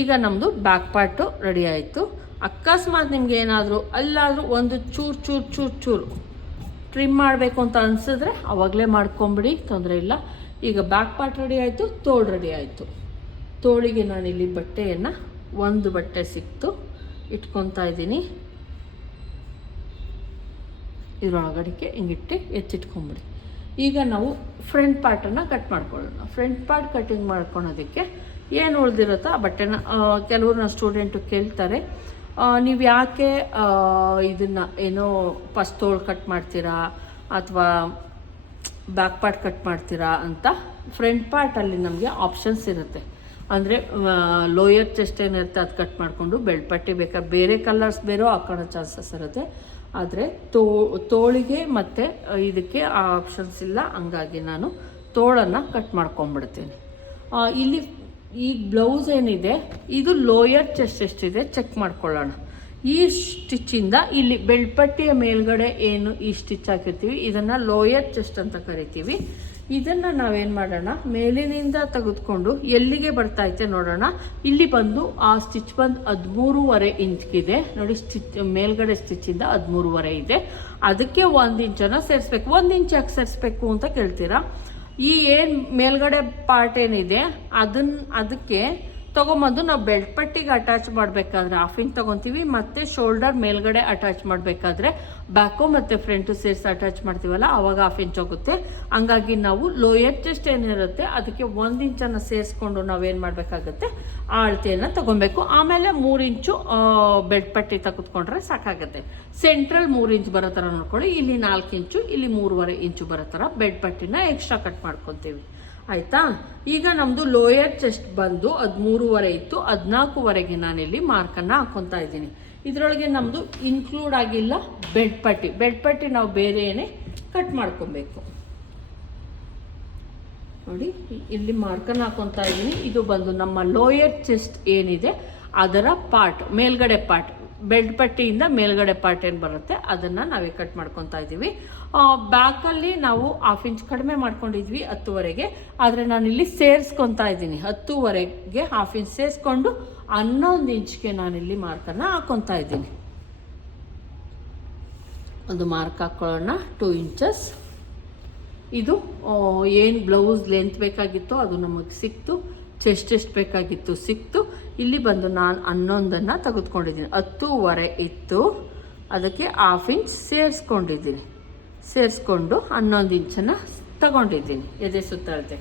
ಈಗ ನಮ್ಮದು ಬ್ಯಾಕ್ ಪಾರ್ಟು ರೆಡಿ ಆಯಿತು. ಅಕಸ್ಮಾತ್ ನಿಮ್ಗೆ ಏನಾದರೂ ಅಲ್ಲಾದರೂ ಒಂದು ಚೂರು ಟ್ರಿಮ್ ಮಾಡಬೇಕು ಅಂತ ಅನಿಸಿದ್ರೆ ಅವಾಗಲೇ ಮಾಡ್ಕೊಂಬಿಡಿ, ತೊಂದರೆ ಇಲ್ಲ. ಈಗ ಬ್ಯಾಕ್ ಪಾರ್ಟ್ ರೆಡಿ ಆಯಿತು, ತೋಳು ರೆಡಿ ಆಯಿತು. ತೋಳಿಗೆ ನಾನಿಲ್ಲಿ ಬಟ್ಟೆಯನ್ನು, ಒಂದು ಬಟ್ಟೆ ಸಿಕ್ತು, ಇಟ್ಕೊತಾ ಇದ್ದೀನಿ. ಇದರೊಳಗಡೆಗೆ ಹಿಂಗಿಟ್ಟು ಎತ್ತಿಟ್ಕೊಂಬಿಡಿ. ಈಗ ನಾವು ಫ್ರಂಟ್ ಪಾರ್ಟನ್ನು ಕಟ್ ಮಾಡ್ಕೊಳ್ಳೋಣ. ಫ್ರಂಟ್ ಪಾರ್ಟ್ ಕಟಿಂಗ್ ಮಾಡ್ಕೊಳೋದಕ್ಕೆ ಏನು ಉಳಿದಿರುತ್ತೋ ಆ ಬಟ್ಟೆನ, ಕೆಲವರು ನನ್ನ ಸ್ಟೂಡೆಂಟು ಕೇಳ್ತಾರೆ, ನೀವು ಯಾಕೆ ಇದನ್ನು ಏನೋ ಫಸ್ಟ್ ತೋಳು ಕಟ್ ಮಾಡ್ತೀರಾ ಅಥವಾ ಬ್ಯಾಕ್ ಪಾರ್ಟ್ ಕಟ್ ಮಾಡ್ತೀರಾ ಅಂತ. ಫ್ರಂಟ್ ಪಾರ್ಟಲ್ಲಿ ನಮಗೆ ಆಪ್ಷನ್ಸ್ ಇರುತ್ತೆ. ಅಂದರೆ ಲೋಯರ್ ಚೆಸ್ಟ್ ಏನಿರುತ್ತೆ ಅದು ಕಟ್ ಮಾಡಿಕೊಂಡು ಬೆಲ್ಟ್ ಪಟ್ಟಿ ಬೇಕಾ, ಬೇರೆ ಕಲರ್ಸ್ ಬೇರೆ ಹಾಕೋಣೋ ಚಾನ್ಸಸ್ ಇರುತ್ತೆ. ಆದರೆ ತೋಳಿಗೆ ಮತ್ತು ಇದಕ್ಕೆ ಆ ಆಪ್ಷನ್ಸ್ ಇಲ್ಲ. ಹಂಗಾಗಿ ನಾನು ತೋಳನ್ನು ಕಟ್ ಮಾಡ್ಕೊಂಬಿಡ್ತೀನಿ. ಇಲ್ಲಿ ಈ ಬ್ಲೌಸ್ ಏನಿದೆ ಇದು ಲೋಯರ್ ಚೆಸ್ಟ್ ಎಷ್ಟಿದೆ ಚೆಕ್ ಮಾಡ್ಕೊಳ್ಳೋಣ. ಈ ಸ್ಟಿಚ್ಚಿಂದ ಇಲ್ಲಿ ಬೆಲ್ಟ್ ಪಟ್ಟಿಯ ಮೇಲ್ಗಡೆ ಏನು ಈ ಸ್ಟಿಚ್ ಹಾಕಿರ್ತೀವಿ ಇದನ್ನು ಲೋಯರ್ ಚೆಸ್ಟ್ ಅಂತ ಕರಿತೀವಿ. ಇದನ್ನು ನಾವೇನು ಮಾಡೋಣ, ಮೇಲಿನಿಂದ ತೆಗೆದುಕೊಂಡು ಎಲ್ಲಿಗೆ ಬರ್ತಾಯಿತೆ ನೋಡೋಣ. ಇಲ್ಲಿ ಬಂದು ಆ ಸ್ಟಿಚ್ ಬಂದು 13.5 ಇಂಚ್ಗಿದೆ ನೋಡಿ. ಸ್ಟಿಚ್ ಮೇಲ್ಗಡೆ ಸ್ಟಿಚ್ಚಿಂದ 13.5 ಇದೆ. ಅದಕ್ಕೆ 1 ಇಂಚನ್ನು ಸೇರಿಸ್ಬೇಕು. 1 ಇಂಚ್ ಯಾಕೆ ಸೇರಿಸ್ಬೇಕು ಅಂತ ಕೇಳ್ತೀರಾ. ಈ ಏನು ಮೇಲ್ಗಡೆ ಪಾರ್ಟ್ ಏನಿದೆ ಅದಕ್ಕೆ ತೊಗೊಂಬಂದು ನಾವು ಬೆಲ್ಟ್ ಪಟ್ಟಿಗೆ ಅಟ್ಯಾಚ್ ಮಾಡಬೇಕಾದ್ರೆ 1/2 ಇಂಚ್ ತೊಗೊತೀವಿ. ಮತ್ತು ಶೋಲ್ಡರ್ ಮೇಲ್ಗಡೆ ಅಟ್ಯಾಚ್ ಮಾಡಬೇಕಾದ್ರೆ ಬ್ಯಾಕು ಮತ್ತು ಫ್ರಂಟು ಸೇರಿಸಿ ಅಟ್ಯಾಚ್ ಮಾಡ್ತೀವಲ್ಲ ಆವಾಗ 1/2 ಇಂಚ್ ಹೋಗುತ್ತೆ. ಹಂಗಾಗಿ ನಾವು ಲೋಯರ್ ಚೆಸ್ಟ್ ಏನಿರುತ್ತೆ ಅದಕ್ಕೆ 1 ಇಂಚನ್ನು ಸೇರಿಸ್ಕೊಂಡು ನಾವೇನು ಮಾಡಬೇಕಾಗುತ್ತೆ, ಆ ಅಳತೆಯನ್ನು ತೊಗೊಬೇಕು. ಆಮೇಲೆ 3 ಇಂಚು ಬೆಲ್ಟ್ ಪಟ್ಟಿ ತೆಗೆದುಕೊಂಡ್ರೆ ಸಾಕಾಗುತ್ತೆ. ಸೆಂಟ್ರಲ್ 3 ಇಂಚ್ ಬರೋ ಥರ ನೋಡ್ಕೊಳ್ಳಿ. ಇಲ್ಲಿ 4 ಇಂಚು, ಇಲ್ಲಿ 3.5 ಇಂಚು ಬರೋ ಥರ ಬೆಲ್ಟ್ ಪಟ್ಟಿನ ಎಕ್ಸ್ಟ್ರಾ ಕಟ್ ಮಾಡ್ಕೊತೀವಿ. ಆಯಿತಾ. ಈಗ ನಮ್ಮದು ಲೋಯರ್ ಚೆಸ್ಟ್ ಬಂದು 13.5 ಇತ್ತು, 14.5ಗೆ ನಾನಿಲ್ಲಿ ಮಾರ್ಕನ್ನು ಹಾಕ್ಕೊತಾ ಇದ್ದೀನಿ. ಇದರೊಳಗೆ ನಮ್ಮದು ಇನ್ಕ್ಲೂಡ್ ಆಗಿಲ್ಲ ಬೆಲ್ಟ್ ಪಟ್ಟಿ. ಬೆಲ್ಟ್ ಪಟ್ಟಿ ನಾವು ಬೇರೆಯೇ ಕಟ್ ಮಾಡ್ಕೊಬೇಕು ನೋಡಿ. ಇಲ್ಲಿ ಮಾರ್ಕನ್ನು ಹಾಕ್ಕೊತಾ ಇದ್ದೀನಿ. ಇದು ಬಂದು ನಮ್ಮ ಲೋಯರ್ ಚೆಸ್ಟ್ ಏನಿದೆ ಅದರ ಪಾರ್ಟ್, ಮೇಲ್ಗಡೆ ಪಾರ್ಟ್, ಬೆಲ್ಟ್ ಪಟ್ಟಿಯಿಂದ ಮೇಲ್ಗಡೆ ಪಾರ್ಟ್ ಏನು ಬರುತ್ತೆ ಅದನ್ನು ನಾವೇ ಕಟ್ ಮಾಡ್ಕೊತಾ ಇದ್ದೀವಿ. ಬ್ಯಾಕಲ್ಲಿ ನಾವು 1/2 ಇಂಚ್ ಕಡಿಮೆ ಮಾಡ್ಕೊಂಡಿದ್ವಿ 10.5ಗೆ, ಆದರೆ ನಾನಿಲ್ಲಿ ಸೇರಿಸ್ಕೊತಾ ಇದ್ದೀನಿ. 10.5ಗೆ 1/2 ಇಂಚ್ ಸೇರಿಸ್ಕೊಂಡು 11 ಇಂಚ್ಗೆ ನಾನಿಲ್ಲಿ ಮಾರ್ಕನ್ನು ಹಾಕ್ಕೊತಾ ಇದ್ದೀನಿ. ಒಂದು ಮಾರ್ಕ್ ಹಾಕ್ಕೊಳ್ಳೋಣ, 2 ಇಂಚಸ್. ಇದು ಏನು ಬ್ಲೌಸ್ ಲೆಂತ್ ಬೇಕಾಗಿತ್ತೋ ಅದು ನಮಗೆ ಸಿಕ್ತು. ಚೆಸ್ಟ್ ಎಷ್ಟು ಬೇಕಾಗಿತ್ತು ಸಿಕ್ತು. ಇಲ್ಲಿ ಬಂದು ನಾನು 11ನ್ನು ತೆಗೆದುಕೊಂಡಿದ್ದೀನಿ. 10.5 ಇತ್ತು, ಅದಕ್ಕೆ 1/2 ಇಂಚ್ ಸೇರಿಸ್ಕೊಂಡಿದ್ದೀನಿ. ಸೇರಿಸ್ಕೊಂಡು 11 ಇಂಚನ್ನು ತಗೊಂಡಿದ್ದೀನಿ ಎದೆ ಸುತ್ತಳತೆ.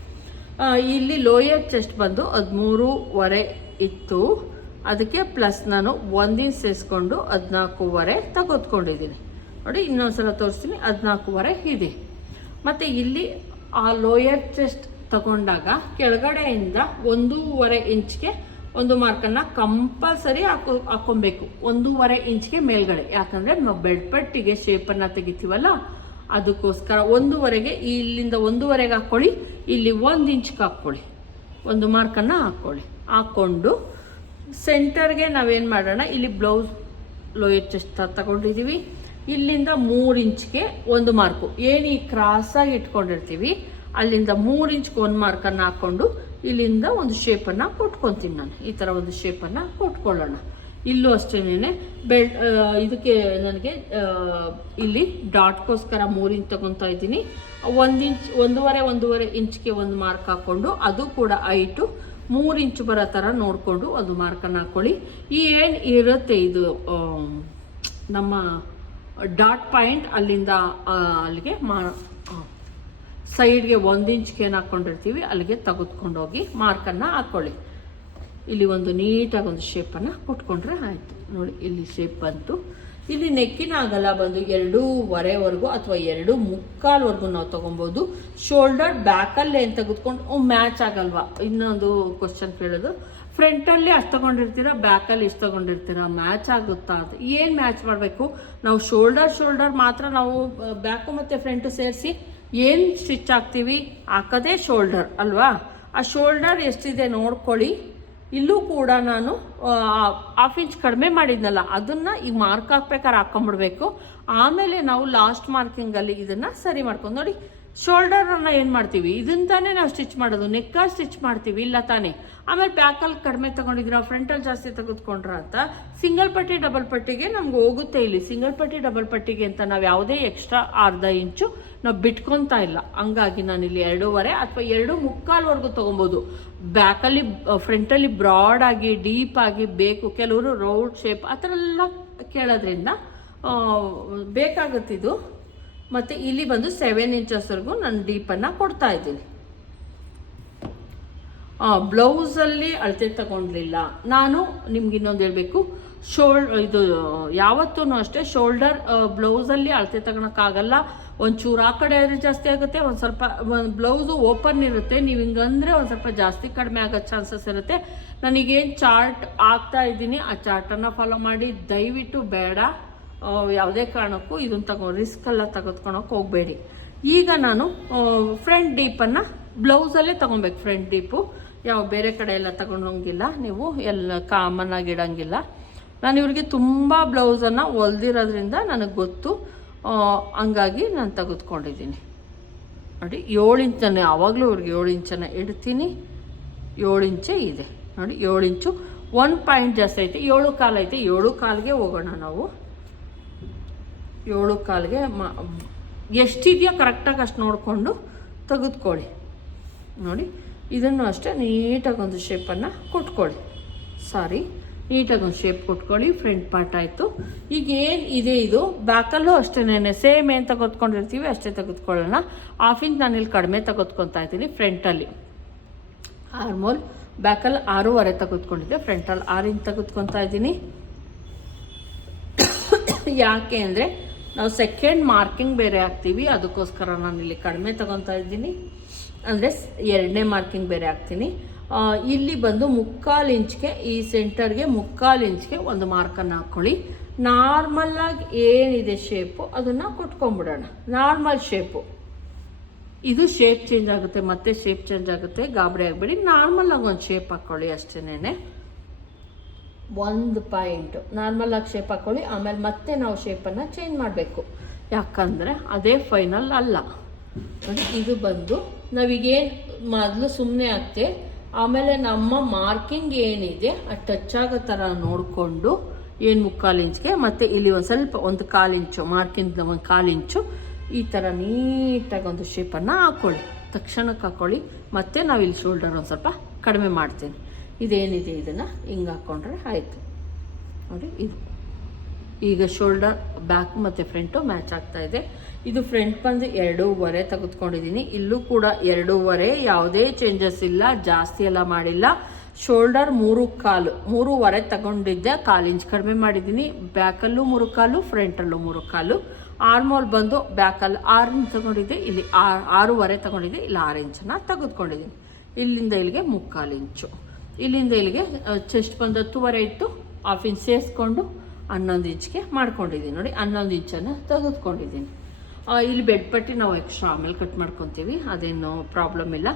ಇಲ್ಲಿ ಲೋಯರ್ ಚೆಸ್ಟ್ ಬಂದು 13.5 ಇತ್ತು, ಅದಕ್ಕೆ ಪ್ಲಸ್ ನಾನು 1 ಇಂಚ್ ಸೇರಿಸ್ಕೊಂಡು 14.5 ತೆಗೆದುಕೊಂಡಿದ್ದೀನಿ ನೋಡಿ. ಇನ್ನೊಂದ್ಸಲ ತೋರಿಸ್ತೀನಿ, 14.5 ಇದೆ. ಮತ್ತು ಇಲ್ಲಿ ಆ ಲೋಯರ್ ಚೆಸ್ಟ್ ತಗೊಂಡಾಗ ಕೆಳಗಡೆಯಿಂದ 1.5 ಇಂಚ್ಗೆ ಒಂದು ಮಾರ್ಕನ್ನು ಕಂಪಲ್ಸರಿ ಹಾಕ್ಕೊಬೇಕು. 1.5 ಇಂಚ್ಗೆ ಮೇಲ್ಗಡೆ, ಯಾಕಂದರೆ ನಾವು ಬೆಲ್ಟ್ ಪಟ್ಟಿಗೆ ಶೇಪನ್ನು ತೆಗಿತೀವಲ್ಲ ಅದಕ್ಕೋಸ್ಕರ 1.5ಗೆ ಇಲ್ಲಿಂದ 1.5ಗೆ ಹಾಕ್ಕೊಳ್ಳಿ. ಇಲ್ಲಿ 1 ಇಂಚ್ಗೆ ಹಾಕ್ಕೊಳ್ಳಿ, ಒಂದು ಮಾರ್ಕನ್ನು ಹಾಕ್ಕೊಂಡು ಸೆಂಟರ್ಗೆ ನಾವೇನು ಮಾಡೋಣ, ಇಲ್ಲಿ ಬ್ಲೌಸ್ ಲೋಯರ್ ಚೆಸ್ಟ್ ತಗೊಂಡಿದ್ದೀವಿ. ಇಲ್ಲಿಂದ 3 ಇಂಚ್ಗೆ ಒಂದು ಮಾರ್ಕು, ಏನು ಈ ಕ್ರಾಸಾಗಿ ಇಟ್ಕೊಂಡಿರ್ತೀವಿ ಅಲ್ಲಿಂದ 3 ಇಂಚ್ಗೆ ಒಂದು ಮಾರ್ಕನ್ನು ಹಾಕ್ಕೊಂಡು ಇಲ್ಲಿಂದ ಒಂದು ಶೇಪನ್ನು ಕೊಟ್ಕೊತೀನಿ ನಾನು. ಈ ಥರ ಒಂದು ಶೇಪನ್ನು ಕೊಟ್ಕೊಳ್ಳೋಣ. ಇಲ್ಲೂ ಅಷ್ಟೇನೆ ಬೆಲ್ಟ್ ಇದಕ್ಕೆ ನನಗೆ ಇಲ್ಲಿ ಡಾಟ್ಗೋಸ್ಕರ 3 ಇಂಚ್ ತೊಗೊತಾ ಇದ್ದೀನಿ. 1 ಇಂಚ್ 1.5 ಇಂಚ್ಗೆ ಒಂದು ಮಾರ್ಕ್ ಹಾಕ್ಕೊಂಡು ಅದು ಕೂಡ ಹೈಟು 3 ಇಂಚು ಬರೋ ಥರ ನೋಡಿಕೊಂಡು ಒಂದು ಮಾರ್ಕನ್ನು ಹಾಕ್ಕೊಳ್ಳಿ. ಈ ಏನು ಇರುತ್ತೆ ಇದು ನಮ್ಮ ಡಾಟ್ ಪಾಯಿಂಟ್, ಅಲ್ಲಿಂದ ಅಲ್ಲಿಗೆ ಸೈಡ್ಗೆ 1 ಇಂಚ್ಗೆ ಏನು ಹಾಕ್ಕೊಂಡಿರ್ತೀವಿ ಅಲ್ಲಿಗೆ ತೆಗೆದುಕೊಂಡೋಗಿ ಮಾರ್ಕನ್ನು ಹಾಕ್ಕೊಳ್ಳಿ. ಇಲ್ಲಿ ಒಂದು ನೀಟಾಗಿ ಒಂದು ಶೇಪನ್ನು ಕೊಟ್ಕೊಂಡ್ರೆ ಆಯಿತು ನೋಡಿ. ಇಲ್ಲಿ ಶೇಪ್ ಬಂತು. ಇಲ್ಲಿ ನೆಕ್ಕಿನ ಅಗಲ ಬಂದು 2.25 ಅಥವಾ 2.25 ನಾವು ತೊಗೊಬೋದು. ಶೋಲ್ಡರ್ ಬ್ಯಾಕಲ್ಲಿ ಏನು ತೆಗೆದುಕೊಂಡು ಮ್ಯಾಚ್ ಆಗಲ್ವಾ? ಇನ್ನೊಂದು ಕ್ವಶನ್ ಕೇಳೋದು, ಫ್ರಂಟಲ್ಲಿ ಅಷ್ಟು ತೊಗೊಂಡಿರ್ತೀರಾ, ಬ್ಯಾಕಲ್ಲಿ ಇಷ್ಟು ತೊಗೊಂಡಿರ್ತೀರಾ, ಮ್ಯಾಚ್ ಆಗುತ್ತಾ ಅಂತ. ಏನು ಮ್ಯಾಚ್ ಮಾಡಬೇಕು? ನಾವು ಶೋಲ್ಡರ್ ಮಾತ್ರ ನಾವು ಬ್ಯಾಕು ಮತ್ತು ಫ್ರಂಟು ಸೇರಿಸಿ ಏನು ಸ್ಟಿಚ್ ಹಾಕ್ತೀವಿ, ಹಾಕೋದೇ ಶೋಲ್ಡರ್ ಅಲ್ವಾ? ಆ ಶೋಲ್ಡರ್ ಎಷ್ಟಿದೆ ನೋಡ್ಕೊಳ್ಳಿ. ಇಲ್ಲೂ ಕೂಡ ನಾನು 1/2 ಇಂಚ್ ಕಡಿಮೆ ಮಾಡಿದ್ನಲ್ಲ, ಅದನ್ನು ಈಗ ಮಾರ್ಕ್ ಹಾಕ್ಬೇಕಾದ್ರೆ ಹಾಕ್ಕೊಂಬಿಡ್ಬೇಕು. ಆಮೇಲೆ ನಾವು ಲಾಸ್ಟ್ ಮಾರ್ಕಿಂಗಲ್ಲಿ ಇದನ್ನು ಸರಿ ಮಾಡ್ಕೊಂಡು ನೋಡಿ. ಶೋಲ್ಡರನ್ನು ಏನು ಮಾಡ್ತೀವಿ, ಇದನ್ನ ತಾನೇ ನಾವು ಸ್ಟಿಚ್ ಮಾಡೋದು, ನೆಕ್ಕಲ್ಲಿ ಸ್ಟಿಚ್ ಮಾಡ್ತೀವಿ ಇಲ್ಲ ತಾನೇ. ಆಮೇಲೆ ಬ್ಯಾಕಲ್ಲಿ ಕಡಿಮೆ ತೊಗೊಂಡಿದ್ದೀರಾ, ಫ್ರಂಟಲ್ಲಿ ಜಾಸ್ತಿ ತೆಗೆದುಕೊಂಡ್ರ ಅಂತ ಸಿಂಗಲ್ ಪಟ್ಟಿ ಡಬಲ್ ಪಟ್ಟಿಗೆ ನಮ್ಗೆ ಹೋಗುತ್ತೆ. ಇಲ್ಲಿ ಸಿಂಗಲ್ ಪಟ್ಟಿ ಡಬಲ್ ಪಟ್ಟಿಗೆ ಅಂತ ನಾವು ಯಾವುದೇ ಎಕ್ಸ್ಟ್ರಾ 1/2 ಇಂಚು ನಾವು ಬಿಟ್ಕೊತಾ ಇಲ್ಲ. ಹಂಗಾಗಿ ನಾನು ಇಲ್ಲಿ 2.25 ಅಥವಾ 2.25 ತೊಗೊಬೋದು. ಬ್ಯಾಕಲ್ಲಿ ಫ್ರಂಟಲ್ಲಿ ಬ್ರಾಡಾಗಿ ಡೀಪಾಗಿ ಬೇಕು, ಕೆಲವರು ರೌಂಡ್ ಶೇಪ್ ಆ ಥರ ಎಲ್ಲ ಕೇಳೋದ್ರಿಂದ ಬೇಕಾಗುತ್ತಿದ್ದು. ಮತ್ತು ಇಲ್ಲಿ ಬಂದು 7 ಇಂಚಸ್ವರೆಗೂ ನಾನು ಡೀಪನ್ನು ಕೊಡ್ತಾ ಇದ್ದೀನಿ. ಬ್ಲೌಸಲ್ಲಿ ಅಳತೆ ತಗೊಂಡಿಲ್ಲ ನಾನು. ನಿಮ್ಗೆ ಇನ್ನೊಂದು ಹೇಳಬೇಕು, ಇದು ಯಾವತ್ತೂ ಅಷ್ಟೇ ಶೋಲ್ಡರ್ ಬ್ಲೌಸಲ್ಲಿ ಅಳತೆ ತಗೊಳಕ್ಕಾಗಲ್ಲ. ಒಂಚೂರು ಆ ಕಡೆ ಆದರೆ ಜಾಸ್ತಿ ಆಗುತ್ತೆ, ಒಂದು ಸ್ವಲ್ಪ ಬ್ಲೌಸು ಓಪನ್ ಇರುತ್ತೆ. ನೀವು ಹಿಂಗಂದರೆ ಒಂದು ಸ್ವಲ್ಪ ಜಾಸ್ತಿ ಕಡಿಮೆ ಆಗೋ ಚಾನ್ಸಸ್ ಇರುತ್ತೆ. ನನಗೇನು ಚಾರ್ಟ್ ಆಗ್ತಾ ಇದ್ದೀನಿ ಆ ಚಾರ್ಟನ್ನು ಫಾಲೋ ಮಾಡಿ. ದಯವಿಟ್ಟು ಬೇಡ, ಯಾವುದೇ ಕಾರಣಕ್ಕೂ ಇದನ್ನು ರಿಸ್ಕೆಲ್ಲ ತೆಗೆದುಕೊಳಕ್ಕೆ ಹೋಗಬೇಡಿ. ಈಗ ನಾನು ಫ್ರಂಟ್ ಡೀಪನ್ನು ಬ್ಲೌಸಲ್ಲೇ ತೊಗೊಬೇಕು. ಫ್ರಂಟ್ ಡೀಪು ಯಾವ ಬೇರೆ ಕಡೆ ಎಲ್ಲ ತಗೊಂಡೋಗಿಲ್ಲ, ನೀವು ಎಲ್ಲ ಕಾಮನ್ ಆಗಿ ಇಡೋಂಗಿಲ್ಲ. ನಾನು ಇವ್ರಿಗೆ ತುಂಬ ಬ್ಲೌಸನ್ನು ಹೊಲ್ದಿರೋದ್ರಿಂದ ನನಗೆ ಗೊತ್ತು, ಹಂಗಾಗಿ ನಾನು ತೆಗೆದುಕೊಂಡಿದ್ದೀನಿ. ನೋಡಿ 7 ಇಂಚ್, ನಾನು ಯಾವಾಗಲೂ ಇವ್ರಿಗೆ 7 ಇಂಚನ್ನು ಇಡ್ತೀನಿ. 7 ಇಂಚೇ ಇದೆ ನೋಡಿ, 7 ಇಂಚು. 1 ಪಾಯಿಂಟ್ ಜಾಸ್ತಿ ಐತೆ, 7.25 ಐತೆ. 7.25ಗೆ ಹೋಗೋಣ ನಾವು. 7.25ಗೆ ಎಷ್ಟಿದೆಯೋ ಕರೆಕ್ಟಾಗಿ ಅಷ್ಟು ನೋಡಿಕೊಂಡು ತೆಗೆದುಕೊಳ್ಳಿ. ನೋಡಿ ಇದನ್ನು ಅಷ್ಟೇ ನೀಟಾಗಿ ಒಂದು ಶೇಪನ್ನು ಕೊಟ್ಕೊಳ್ಳಿ. ನೀಟಾಗಿ ಒಂದು ಶೇಪ್ ಕೊಟ್ಕೊಳ್ಳಿ. ಫ್ರಂಟ್ ಪಾರ್ಟ್ ಆಯಿತು. ಈಗ ಏನು ಇದೆ ಇದು ಬ್ಯಾಕಲ್ಲೂ ಅಷ್ಟೇನೆ ಸೇಮ್ ಏನು ತೆಗೆದುಕೊಂಡಿರ್ತೀವಿ ಅಷ್ಟೇ ತೆಗೆದುಕೊಳ್ಳೋಣ. 1/2 ಇಂಚ್ ನಾನು ಇಲ್ಲಿ ಕಡಿಮೆ ತೆಗೆದುಕೊತಾ ಇದ್ದೀನಿ. ಫ್ರಂಟಲ್ಲಿ ಆರ್ಮೋಲ್, ಬ್ಯಾಕಲ್ಲಿ 6.25 ತೆಗೆದುಕೊಂಡಿದ್ದೆ, ಫ್ರಂಟಲ್ಲಿ 6 ಇಂಚ್ ತೆಗೆದುಕೊತಾ ಇದ್ದೀನಿ. ಯಾಕೆ ಅಂದರೆ ನಾವು ಸೆಕೆಂಡ್ ಮಾರ್ಕಿಂಗ್ ಬೇರೆ ಹಾಕ್ತೀವಿ, ಅದಕ್ಕೋಸ್ಕರ ನಾನು ಇಲ್ಲಿ ಕಡಿಮೆ ತೊಗೊತಾ ಇದ್ದೀನಿ. ಅಂದರೆ 2ನೇ ಮಾರ್ಕಿಂಗ್ ಬೇರೆ ಹಾಕ್ತೀನಿ. ಇಲ್ಲಿ ಬಂದು 3/4 ಇಂಚ್ಗೆ ಈ ಸೆಂಟರ್ಗೆ 3/4 ಇಂಚ್ಗೆ ಒಂದು ಮಾರ್ಕನ್ನು ಹಾಕ್ಕೊಳ್ಳಿ. ನಾರ್ಮಲ್ಲಾಗಿ ಏನಿದೆ ಶೇಪು ಅದನ್ನು ಕೊಟ್ಕೊಂಡ್ಬಿಡೋಣ. ನಾರ್ಮಲ್ ಶೇಪು ಇದು ಶೇಪ್ ಚೇಂಜ್ ಆಗುತ್ತೆ, ಮತ್ತೆ ಶೇಪ್ ಚೇಂಜ್ ಆಗುತ್ತೆ, ಗಾಬರಿ ಆಗಬೇಡಿ. ನಾರ್ಮಲಾಗಿ ಒಂದು ಶೇಪ್ ಹಾಕ್ಕೊಳ್ಳಿ ಅಷ್ಟೇನೆ. 1 ಪಾಯಿಂಟು ನಾರ್ಮಲಾಗಿ ಶೇಪ್ ಹಾಕ್ಕೊಳ್ಳಿ. ಆಮೇಲೆ ಮತ್ತೆ ನಾವು ಶೇಪನ್ನು ಚೇಂಜ್ ಮಾಡಬೇಕು, ಯಾಕಂದರೆ ಅದೇ ಫೈನಲ್ ಅಲ್ಲ. ಇದು ಬಂದು ನಾವೀಗೇನು ಮೊದಲು ಸುಮ್ಮನೆ ಹಾಕ್ತೆ, ಆಮೇಲೆ ನಮ್ಮ ಮಾರ್ಕಿಂಗ್ ಏನಿದೆ ಆ ಟಚ್ ಆಗೋ ಥರ ನೋಡಿಕೊಂಡು ಏನು 3/4 ಇಂಚ್ಗೆ ಮತ್ತು ಇಲ್ಲಿ ಒಂದು ಸ್ವಲ್ಪ 1/4 ಇಂಚು ಮಾರ್ಕಿಂಗ್ 1/4 ಇಂಚು ಈ ಥರ ನೀಟಾಗಿ ಒಂದು ಶೇಪನ್ನು ಹಾಕ್ಕೊಳ್ಳಿ. ತಕ್ಷಣಕ್ಕೆ ಹಾಕ್ಕೊಳ್ಳಿ. ಮತ್ತು ನಾವಿಲ್ಲಿ ಶೋಲ್ಡರ್ ಒಂದು ಸ್ವಲ್ಪ ಕಡಿಮೆ ಮಾಡ್ತೀನಿ. ಇದೇನಿದೆ ಇದನ್ನು ಹಿಂಗೆ ಹಾಕ್ಕೊಂಡ್ರೆ ಆಯಿತು. ನೋಡಿ ಇದು ಈಗ ಶೋಲ್ಡರ್ ಬ್ಯಾಕ್ ಮತ್ತು ಫ್ರಂಟು ಮ್ಯಾಚ್ ಆಗ್ತಾಯಿದೆ. ಇದು ಫ್ರಂಟ್ ಬಂದು 2.25 ತೆಗೆದುಕೊಂಡಿದ್ದೀನಿ. ಇಲ್ಲೂ ಕೂಡ 2.25, ಯಾವುದೇ ಚೇಂಜಸ್ ಇಲ್ಲ, ಜಾಸ್ತಿ ಎಲ್ಲ ಮಾಡಿಲ್ಲ. ಶೋಲ್ಡರ್ 3.25 ತಗೊಂಡಿದ್ದೆ, 1/4 ಇಂಚ್ ಕಡಿಮೆ ಮಾಡಿದ್ದೀನಿ. ಬ್ಯಾಕಲ್ಲೂ 3.25, ಫ್ರಂಟಲ್ಲೂ 3.25. ಆರ್ಮೋಲ್ ಬಂದು ಬ್ಯಾಕಲ್ಲಿ 6 ಇಂಚ್ ತಗೊಂಡಿದ್ದೆ, ಇಲ್ಲಿ 6.25 ತಗೊಂಡಿದ್ದೆ, ಇಲ್ಲಿ 6 ಇಂಚನ್ನು ತೆಗೆದುಕೊಂಡಿದ್ದೀನಿ. ಇಲ್ಲಿಂದ ಇಲ್ಲಿಗೆ 3/4 ಇಂಚು, ಇಲ್ಲಿಂದ ಇಲ್ಲಿಗೆ ಚೆಸ್ಟ್ ಬಂದು 10.25 ಇತ್ತು. 1/2 ಇಂಚ್ ಸೇರಿಸ್ಕೊಂಡು 11 ಇಂಚ್ಗೆ ಮಾಡ್ಕೊಂಡಿದ್ದೀನಿ. ನೋಡಿ 11 ಇಂಚನ್ನು ತೆಗೆದುಕೊಂಡಿದ್ದೀನಿ. ಇಲ್ಲಿ ಬೆಡ್ ಪಟ್ಟಿ ನಾವು ಎಕ್ಸ್ಟ್ರಾ ಆಮೇಲೆ ಕಟ್ ಮಾಡ್ಕೊತೀವಿ, ಅದೇನು ಪ್ರಾಬ್ಲಮ್ ಇಲ್ಲ.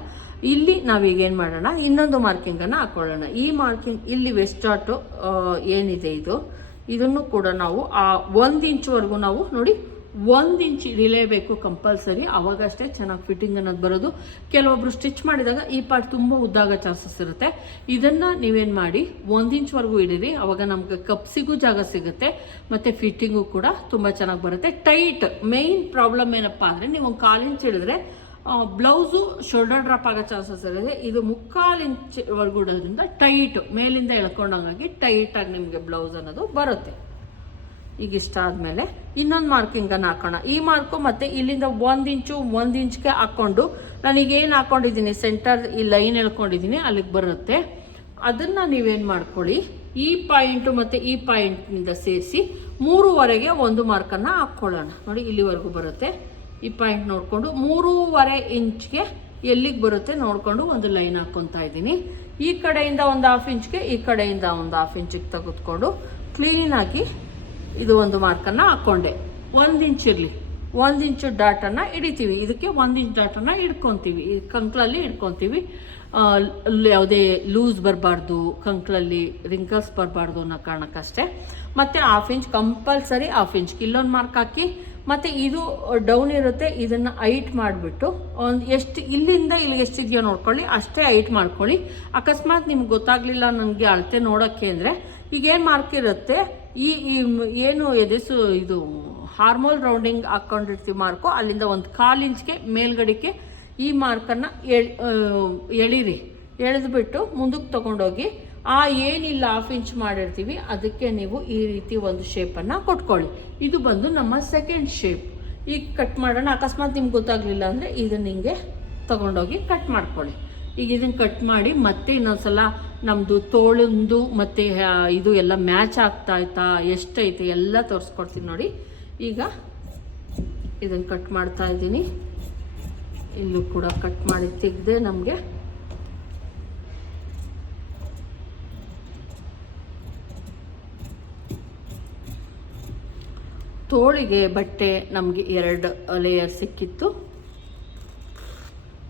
ಇಲ್ಲಿ ನಾವೀಗೇನು ಮಾಡೋಣ, ಇನ್ನೊಂದು ಮಾರ್ಕಿಂಗನ್ನು ಹಾಕ್ಕೊಳ್ಳೋಣ. ಈ ಮಾರ್ಕಿಂಗ್ ಇಲ್ಲಿ ವೆಸ್ಟ್ ಚಾರ್ಟು ಏನಿದೆ ಇದನ್ನು ಕೂಡ ನಾವು 1 ಇಂಚ್ವರೆಗೂ ನಾವು ನೋಡಿ 1 ಇಂಚ್ ಇಡಲೇಬೇಕು ಕಂಪಲ್ಸರಿ, ಅವಾಗಷ್ಟೇ ಚೆನ್ನಾಗಿ ಫಿಟ್ಟಿಂಗ್ ಅನ್ನೋದು ಬರೋದು. ಕೆಲವೊಬ್ರು ಸ್ಟಿಚ್ ಮಾಡಿದಾಗ ಈ ಪಾರ್ಟ್ ತುಂಬ ಉದ್ದಾಗೋ ಚಾನ್ಸಸ್ ಇರುತ್ತೆ. ಇದನ್ನು ನೀವೇನು ಮಾಡಿ 1 ಇಂಚ್ವರೆಗೂ ಇಡಿರಿ, ಅವಾಗ ನಮ್ಗೆ ಕಪ್ಸಿಗೂ ಜಾಗ ಸಿಗುತ್ತೆ ಮತ್ತು ಫಿಟ್ಟಿಂಗು ಕೂಡ ತುಂಬ ಚೆನ್ನಾಗಿ ಬರುತ್ತೆ. ಟೈಟ್ ಮೇಯ್ನ್ ಪ್ರಾಬ್ಲಮ್ ಏನಪ್ಪ ಅಂದರೆ, ನೀವು 1/4 ಇಂಚ್ ಹಿಡಿದ್ರೆ ಬ್ಲೌಸು ಶೋಲ್ಡರ್ ಡ್ರಾಪ್ ಆಗೋ ಚಾನ್ಸಸ್ ಇರುತ್ತೆ. ಇದು 3/4 ಇಂಚ್ವರೆಗೂ ಇಡೋದ್ರಿಂದ ಟೈಟ್ ಮೇಲಿಂದ ಎಳ್ಕೊಂಡಂಗಾಗಿ ಟೈಟಾಗಿ ನಿಮಗೆ ಬ್ಲೌಸ್ ಅನ್ನೋದು ಬರುತ್ತೆ. ಈಗ ಇಷ್ಟ ಆದಮೇಲೆ ಇನ್ನೊಂದು ಮಾರ್ಕಿಂಗನ್ನು ಹಾಕೋಣ. ಈ ಮಾರ್ಕು ಮತ್ತು ಇಲ್ಲಿಂದ 1 ಇಂಚ್ಗೆ ಹಾಕ್ಕೊಂಡು ನಾನೀಗೇನು ಹಾಕ್ಕೊಂಡಿದ್ದೀನಿ ಸೆಂಟರ್ ಈ ಲೈನ್ ಎಳ್ಕೊಂಡಿದ್ದೀನಿ ಅಲ್ಲಿಗೆ ಬರುತ್ತೆ. ಅದನ್ನು ನೀವೇನು ಮಾಡ್ಕೊಳ್ಳಿ, ಈ ಪಾಯಿಂಟು ಮತ್ತು ಈ ಪಾಯಿಂಟ್ನಿಂದ ಸೇರಿಸಿ 3.5ಗೆ ಒಂದು ಮಾರ್ಕನ್ನು ಹಾಕ್ಕೊಳ್ಳೋಣ. ನೋಡಿ ಇಲ್ಲಿವರೆಗೂ ಬರುತ್ತೆ. ಈ ಪಾಯಿಂಟ್ ನೋಡಿಕೊಂಡು 3.5 ಇಂಚ್ಗೆ ಎಲ್ಲಿಗೆ ಬರುತ್ತೆ ನೋಡಿಕೊಂಡು ಒಂದು ಲೈನ್ ಹಾಕ್ಕೊತಾ ಇದ್ದೀನಿ. ಈ ಕಡೆಯಿಂದ ಒಂದು 1/2 ಇಂಚ್ಗೆ, ಈ ಕಡೆಯಿಂದ ಒಂದು 1/2 ಇಂಚಿಗೆ ತೆಗೆದುಕೊಂಡು ಕ್ಲೀನಾಗಿ ಇದು ಒಂದು ಮಾರ್ಕನ್ನು ಹಾಕ್ಕೊಂಡೆ. 1 ಇಂಚ್ ಇರಲಿ, 1 ಇಂಚು ಡಾಟನ್ನು ಹಿಡಿತೀವಿ. ಇದಕ್ಕೆ 1 ಇಂಚ್ ಡಾಟನ್ನು ಹಿಡ್ಕೊತೀವಿ, ಕಂಕ್ಳಲ್ಲಿ ಹಿಡ್ಕೊತೀವಿ. ಯಾವುದೇ ಲೂಸ್ ಬರಬಾರ್ದು, ಕಂಕ್ಳಲ್ಲಿ ರಿಂಕಲ್ಸ್ ಬರಬಾರ್ದು ಅನ್ನೋ ಕಾರಣಕ್ಕಷ್ಟೇ. ಮತ್ತು 1/2 ಇಂಚ್ ಕಂಪಲ್ಸರಿ, 1/2 ಇಂಚ್ಗೆ ಇಲ್ಲೊಂದು ಮಾರ್ಕ್ ಹಾಕಿ. ಮತ್ತು ಇದು ಡೌನ್ ಇರುತ್ತೆ, ಇದನ್ನು ಹೈಟ್ ಮಾಡಿಬಿಟ್ಟು ಒಂದು ಎಷ್ಟು ಇಲ್ಲಿಂದ ಇಲ್ಲಿಗೆ ಎಷ್ಟಿದೆಯೋ ನೋಡ್ಕೊಳ್ಳಿ, ಅಷ್ಟೇ ಹೈಟ್ ಮಾಡ್ಕೊಳ್ಳಿ. ಅಕಸ್ಮಾತ್ ನಿಮ್ಗೆ ಗೊತ್ತಾಗಲಿಲ್ಲ ನನಗೆ ಅಳತೆ ನೋಡೋಕ್ಕೆ ಅಂದರೆ ಈಗೇನು ಮಾರ್ಕ್ ಇರುತ್ತೆ, ಈ ಏನು ಇದು ಹಾರ್ಮೋಲ್ ರೌಂಡಿಂಗ್ ಹಾಕ್ಕೊಂಡಿರ್ತೀವಿ ಮಾರ್ಕು, ಅಲ್ಲಿಂದ ಒಂದು 1/4 ಇಂಚ್ಗೆ ಮೇಲ್ಗಡೆಗೆ ಈ ಮಾರ್ಕನ್ನು ಎಳೀರಿ. ಎಳೆದುಬಿಟ್ಟು ಮುಂದಕ್ಕೆ ತೊಗೊಂಡೋಗಿ ಏನಿಲ್ಲ 1/2 ಇಂಚ್ ಮಾಡಿರ್ತೀವಿ ಅದಕ್ಕೆ ನೀವು ಈ ರೀತಿ ಒಂದು ಶೇಪನ್ನು ಕೊಟ್ಕೊಳ್ಳಿ. ಇದು ಬಂದು ನಮ್ಮ ಸೆಕೆಂಡ್ ಶೇಪ್. ಈಗ ಕಟ್ ಮಾಡೋಣ. ಅಕಸ್ಮಾತ್ ನಿಮ್ಗೆ ಗೊತ್ತಾಗಲಿಲ್ಲ ಅಂದರೆ ಇದನ್ನು ಹಿಂಗೆ ತೊಗೊಂಡೋಗಿ ಕಟ್ ಮಾಡ್ಕೊಳ್ಳಿ. ಈಗ ಇದನ್ನು ಕಟ್ ಮಾಡಿ ಮತ್ತೆ ಇನ್ನೊಂದ್ಸಲ ನಮ್ಮದು ತೋಳಂದು ಮತ್ತು ಇದು ಎಲ್ಲ ಮ್ಯಾಚ್ ಆಗ್ತಾಯ್ತಾ ಎಷ್ಟೈತೆ ಎಲ್ಲ ತೋರಿಸ್ಕೊಡ್ತೀನಿ ನೋಡಿ. ಈಗ ಇದನ್ನು ಕಟ್ ಮಾಡ್ತಾ ಇದ್ದೀನಿ. ಇಲ್ಲೂ ಕೂಡ ಕಟ್ ಮಾಡಿ ತೆಗೆದೆ. ನಮಗೆ ತೋಳಿಗೆ ಬಟ್ಟೆ ನಮಗೆ 2 ಲೇಯರ್ ಸಿಕ್ಕಿತ್ತು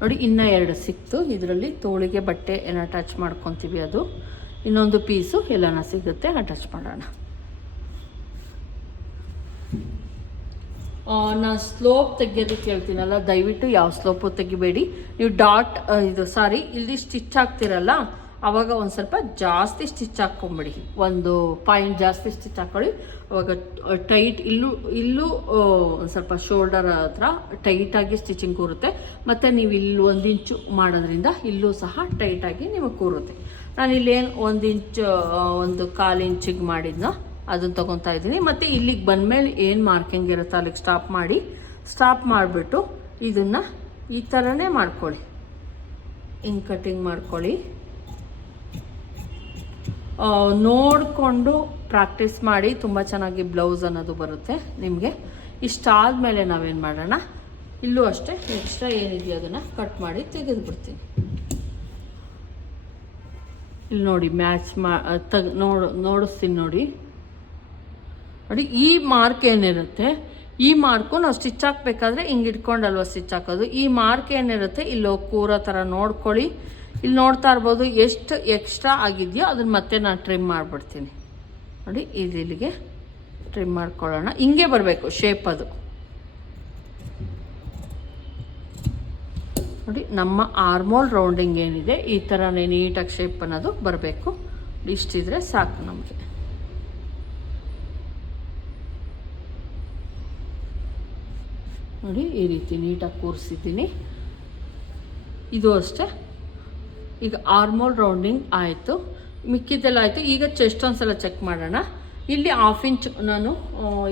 ನೋಡಿ, ಇನ್ನೂ 2 ಸಿಕ್ತು. ಇದರಲ್ಲಿ ತೋಳಿಗೆ ಬಟ್ಟೆ ಏನು ಅಟ್ಯಾಚ್ ಮಾಡ್ಕೊತೀವಿ, ಅದು ಇನ್ನೊಂದು ಪೀಸು ಎಲ್ಲನ ಸಿಗುತ್ತೆ, ಅಟ್ಯಾಚ್ ಮಾಡೋಣ. ನಾನು ಸ್ಲೋಪ್ ತೆಗಿಯೋದಕ್ಕೆ ಹೇಳ್ತೀನಲ್ಲ, ದಯವಿಟ್ಟು ಯಾವ ಸ್ಲೋಪು ತೆಗಿಬೇಡಿ. ನೀವು ಇಲ್ಲಿ ಸ್ಟಿಚ್ ಹಾಕ್ತಿರಲ್ಲ ಆವಾಗ ಒಂದು ಸ್ವಲ್ಪ ಜಾಸ್ತಿ ಸ್ಟಿಚ್ ಹಾಕ್ಕೊಂಬಿಡಿ, ಒಂದು ಪಾಯಿಂಟ್ ಜಾಸ್ತಿ ಸ್ಟಿಚ್ ಹಾಕ್ಕೊಳ್ಳಿ. ಅವಾಗ ಟೈಟ್ ಇಲ್ಲೂ ಒಂದು ಸ್ವಲ್ಪ ಶೋಲ್ಡರ್ ಹತ್ರ ಟೈಟಾಗಿ ಸ್ಟಿಚಿಂಗ್ ಕೂರುತ್ತೆ. ಮತ್ತು ನೀವು ಇಲ್ಲಿ 1 ಇಂಚು ಮಾಡೋದ್ರಿಂದ ಇಲ್ಲೂ ಸಹ ಟೈಟಾಗಿ ನಿಮಗೆ ಕೂರುತ್ತೆ. ನಾನು ಇಲ್ಲೇನು 1 ಇಂಚ್ ಒಂದು 1/4 ಇಂಚಿಗೆ ಮಾಡಿದ್ನೋ ಅದನ್ನು ತೊಗೊತಾ ಇದ್ದೀನಿ. ಮತ್ತು ಇಲ್ಲಿಗೆ ಬಂದಮೇಲೆ ಏನು ಮಾರ್ಕಿಂಗ್ ಇರುತ್ತೋ ಅಲ್ಲಿಗೆ ಸ್ಟಾಪ್ ಮಾಡಿಬಿಟ್ಟು ಇದನ್ನು ಈ ಥರನೇ ಮಾಡ್ಕೊಳ್ಳಿ, ಹಿಂಗೆ ಕಟ್ಟಿಂಗ್ ಮಾಡ್ಕೊಳ್ಳಿ. ನೋಡಿಕೊಂಡು ಪ್ರಾಕ್ಟೀಸ್ ಮಾಡಿ, ತುಂಬ ಚೆನ್ನಾಗಿ ಬ್ಲೌಸ್ ಅನ್ನೋದು ಬರುತ್ತೆ ನಿಮಗೆ. ಇಷ್ಟಾದಮೇಲೆ ನಾವೇನು ಮಾಡೋಣ, ಇಲ್ಲೂ ಅಷ್ಟೇ ಎಕ್ಸ್ಟ್ರಾ ಏನಿದೆಯೋ ಅದನ್ನು ಕಟ್ ಮಾಡಿ ತೆಗೆದುಬಿಡ್ತೀನಿ. ಇಲ್ಲಿ ನೋಡಿ ಮ್ಯಾಚ್ ನೋಡಿಸ್ತೀನಿ ನೋಡಿ. ಈ ಮಾರ್ಕ್ ಏನಿರುತ್ತೆ, ಈ ಮಾರ್ಕು ನಾವು ಸ್ಟಿಚ್ ಹಾಕಬೇಕಾದ್ರೆ ಹಿಂಗೆ ಇಟ್ಕೊಂಡಲ್ವ ಸ್ಟಿಚ್ ಹಾಕೋದು. ಈ ಮಾರ್ಕ್ ಏನಿರುತ್ತೆ ಇಲ್ಲಿ ಕೂರೋ ಥರ ನೋಡ್ಕೊಳ್ಳಿ. ಇಲ್ಲಿ ನೋಡ್ತಾ ಇರ್ಬೋದು ಎಷ್ಟು ಎಕ್ಸ್ಟ್ರಾ ಆಗಿದೆಯೋ ಅದನ್ನು ಮತ್ತೆ ನಾನು ಟ್ರಿಮ್ ಮಾಡಿಬಿಡ್ತೀನಿ ನೋಡಿ. ಇಲ್ಲಿಗೆ ಟ್ರಿಮ್ ಮಾಡ್ಕೊಳ್ಳೋಣ. ಹಿಂಗೆ ಬರಬೇಕು ಶೇಪ್ ಅದು ನೋಡಿ. ನಮ್ಮ ಆರ್ಮೋಲ್ ರೌಂಡಿಂಗ್ ಏನಿದೆ ಈ ಥರನೇ ನೀಟಾಗಿ ಶೇಪ್ ಅನ್ನೋದು ಬರಬೇಕು. ಇಷ್ಟಿದ್ರೆ ಸಾಕು ನಮಗೆ. ನೋಡಿ ಈ ರೀತಿ ನೀಟಾಗಿ ಕೂರಿಸಿದ್ದೀನಿ. ಇದು ಅಷ್ಟೇ. ಈಗ ಆರ್ಮೋಲ್ ರೌಂಡಿಂಗ್ ಆಯಿತು, ಮಿಕ್ಕಿದ್ದೆಲ್ಲ ಆಯಿತು. ಈಗ ಚೆಸ್ಟ್ ಒಂದ್ಸಲ ಚೆಕ್ ಮಾಡೋಣ. ಇಲ್ಲಿ 1/2 ಇಂಚ್ ನಾನು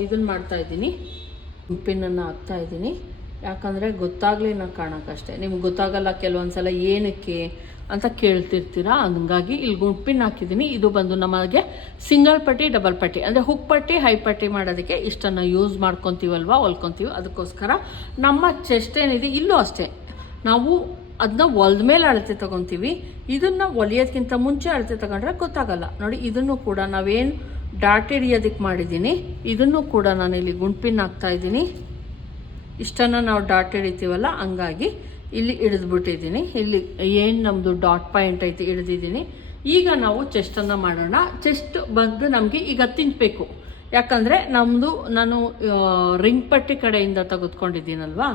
ಇದನ್ನು ಮಾಡ್ತಾಯಿದ್ದೀನಿ, ಪಿನ್ನನ್ನು ಹಾಕ್ತಾಯಿದ್ದೀನಿ. ಯಾಕಂದರೆ ಗೊತ್ತಾಗಲಿ ಅನ್ನೋ ಕಾರಣಕ್ಕಷ್ಟೇ. ನಿಮ್ಗೆ ಗೊತ್ತಾಗಲ್ಲ ಕೆಲವೊಂದು ಸಲ ಏನಕ್ಕೆ ಅಂತ ಕೇಳ್ತಿರ್ತೀರ, ಹಂಗಾಗಿ ಇಲ್ಲಿ ಗುಂಪಿನ ಹಾಕಿದ್ದೀನಿ. ಇದು ಬಂದು ನಮಗೆ ಸಿಂಗಲ್ ಪಟ್ಟಿ ಡಬಲ್ ಪಟ್ಟಿ ಅಂದರೆ ಹುಕ್ ಪಟ್ಟಿ ಹೈ ಪಟ್ಟಿ ಮಾಡೋದಕ್ಕೆ ಇಷ್ಟನ್ನು ಯೂಸ್ ಮಾಡ್ಕೊತೀವಲ್ವ, ಹೊಲ್ಕೊತೀವಿ. ಅದಕ್ಕೋಸ್ಕರ ನಮ್ಮ ಚೆಸ್ಟ್ ಏನಿದೆ ಇಲ್ಲೂ ಅಷ್ಟೇ, ನಾವು ಅದನ್ನ ಹೊಲ್ದ ಮೇಲೆ ಅಳತೆ ತೊಗೊತೀವಿ. ಇದನ್ನು ಹೊಲಿಯೋದಕ್ಕಿಂತ ಮುಂಚೆ ಅಳತೆ ತೊಗೊಂಡ್ರೆ ಗೊತ್ತಾಗಲ್ಲ ನೋಡಿ. ಇದನ್ನು ಕೂಡ ನಾವೇನು ಡಾಟ್ ಹಿಡಿಯೋದಕ್ಕೆ ಮಾಡಿದ್ದೀನಿ, ಇದನ್ನು ಕೂಡ ನಾನು ಇಲ್ಲಿ ಗುಂಪಿನ ಹಾಕ್ತಾಯಿದ್ದೀನಿ. ಇಷ್ಟನ್ನು ನಾವು ಡಾಟ್ ಹಿಡಿತೀವಲ್ಲ, ಹಂಗಾಗಿ ಇಲ್ಲಿ ಹಿಡಿದ್ಬಿಟ್ಟಿದ್ದೀನಿ. ಇಲ್ಲಿ ಏನು ನಮ್ಮದು ಡಾಟ್ ಪಾಯಿಂಟ್ ಐತಿ ಹಿಡಿದಿದ್ದೀನಿ. ಈಗ ನಾವು ಚೆಸ್ಟನ್ನು ಮಾಡೋಣ. ಚೆಸ್ಟ್ ಬಂದು ನಮಗೆ ಈಗ 10 ಇಂಚ್ ಬೇಕು. ಯಾಕಂದರೆ ನಾನು ರಿಂಗ್ ಪಟ್ಟಿ ಕಡೆಯಿಂದ ತೆಗೆದುಕೊಂಡಿದ್ದೀನಲ್ವಾ.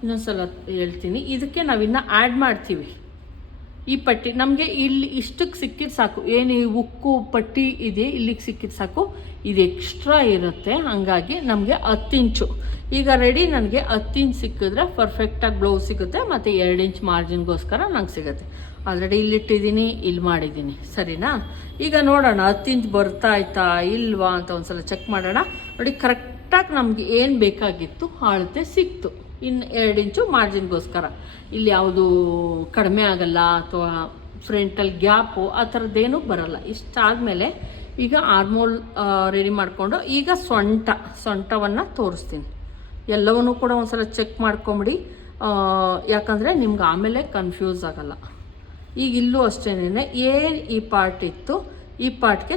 ಇನ್ನೊಂದ್ಸಲ ಹೇಳ್ತೀನಿ, ಇದಕ್ಕೆ ನಾವಿನ್ನು ಆ್ಯಡ್ ಮಾಡ್ತೀವಿ. ಈ ಪಟ್ಟಿ ನಮಗೆ ಇಲ್ಲಿ ಇಷ್ಟಕ್ಕೆ ಸಿಕ್ಕಿದ್ದು ಸಾಕು. ಏನು ಈ ಉಕ್ಕು ಪಟ್ಟಿ ಇದೆ ಇಲ್ಲಿಗೆ ಸಿಕ್ಕಿದ್ದು ಸಾಕು. ಇದು ಎಕ್ಸ್ಟ್ರಾ ಇರುತ್ತೆ, ಹಾಗಾಗಿ ನಮಗೆ 10 ಇಂಚು ಈಗ ರೆಡಿ. ನನಗೆ 10 ಇಂಚ್ ಸಿಕ್ಕಿದ್ರೆ ಪರ್ಫೆಕ್ಟಾಗಿ ಬ್ಲೌಸ್ ಸಿಗುತ್ತೆ. ಮತ್ತು 2 ಇಂಚ್ ಮಾರ್ಜಿನ್ಗೋಸ್ಕರ ನಂಗೆ ಸಿಗುತ್ತೆ. ಆಲ್ರೆಡಿ ಇಲ್ಲಿಟ್ಟಿದ್ದೀನಿ, ಇಲ್ಲಿ ಮಾಡಿದ್ದೀನಿ, ಸರಿನಾ? ಈಗ ನೋಡೋಣ 10 ಇಂಚ್ ಬರ್ತಾ ಆಯ್ತಾ ಇಲ್ವಾ ಅಂತ ಒಂದ್ಸಲ ಚೆಕ್ ಮಾಡೋಣ. ನೋಡಿ ಕರೆಕ್ಟಾಗಿ ನಮಗೆ ಏನು ಬೇಕಾಗಿತ್ತು ಅಳತೆ ಸಿಕ್ತು. ಇನ್ನು 2 ಇಂಚು ಮಾರ್ಜಿನ್ಗೋಸ್ಕರ ಇಲ್ಲಿ ಯಾವುದು ಕಡಿಮೆ ಆಗಲ್ಲ ಅಥವಾ ಫ್ರಂಟಲ್ಲಿ ಗ್ಯಾಪು ಆ ಥರದ್ದೇನೂ ಬರಲ್ಲ. ಇಷ್ಟಾದಮೇಲೆ ಈಗ ಆರ್ಮೋಲ್ ರೆಡಿ ಮಾಡಿಕೊಂಡು ಈಗ ಸೊಂಟವನ್ನು ತೋರಿಸ್ತೀನಿ. ಎಲ್ಲವನ್ನೂ ಕೂಡ ಒಂದ್ಸಲ ಚೆಕ್ ಮಾಡ್ಕೊಂಬಿಡಿ, ಯಾಕಂದರೆ ನಿಮ್ಗೆ ಆಮೇಲೆ ಕನ್ಫ್ಯೂಸ್ ಆಗಲ್ಲ. ಈಗ ಇಲ್ಲೂ ಅಷ್ಟೇನೆ ಏನು ಈ ಪಾರ್ಟ್ ಇತ್ತು ಈ ಪಾರ್ಟ್ಗೆ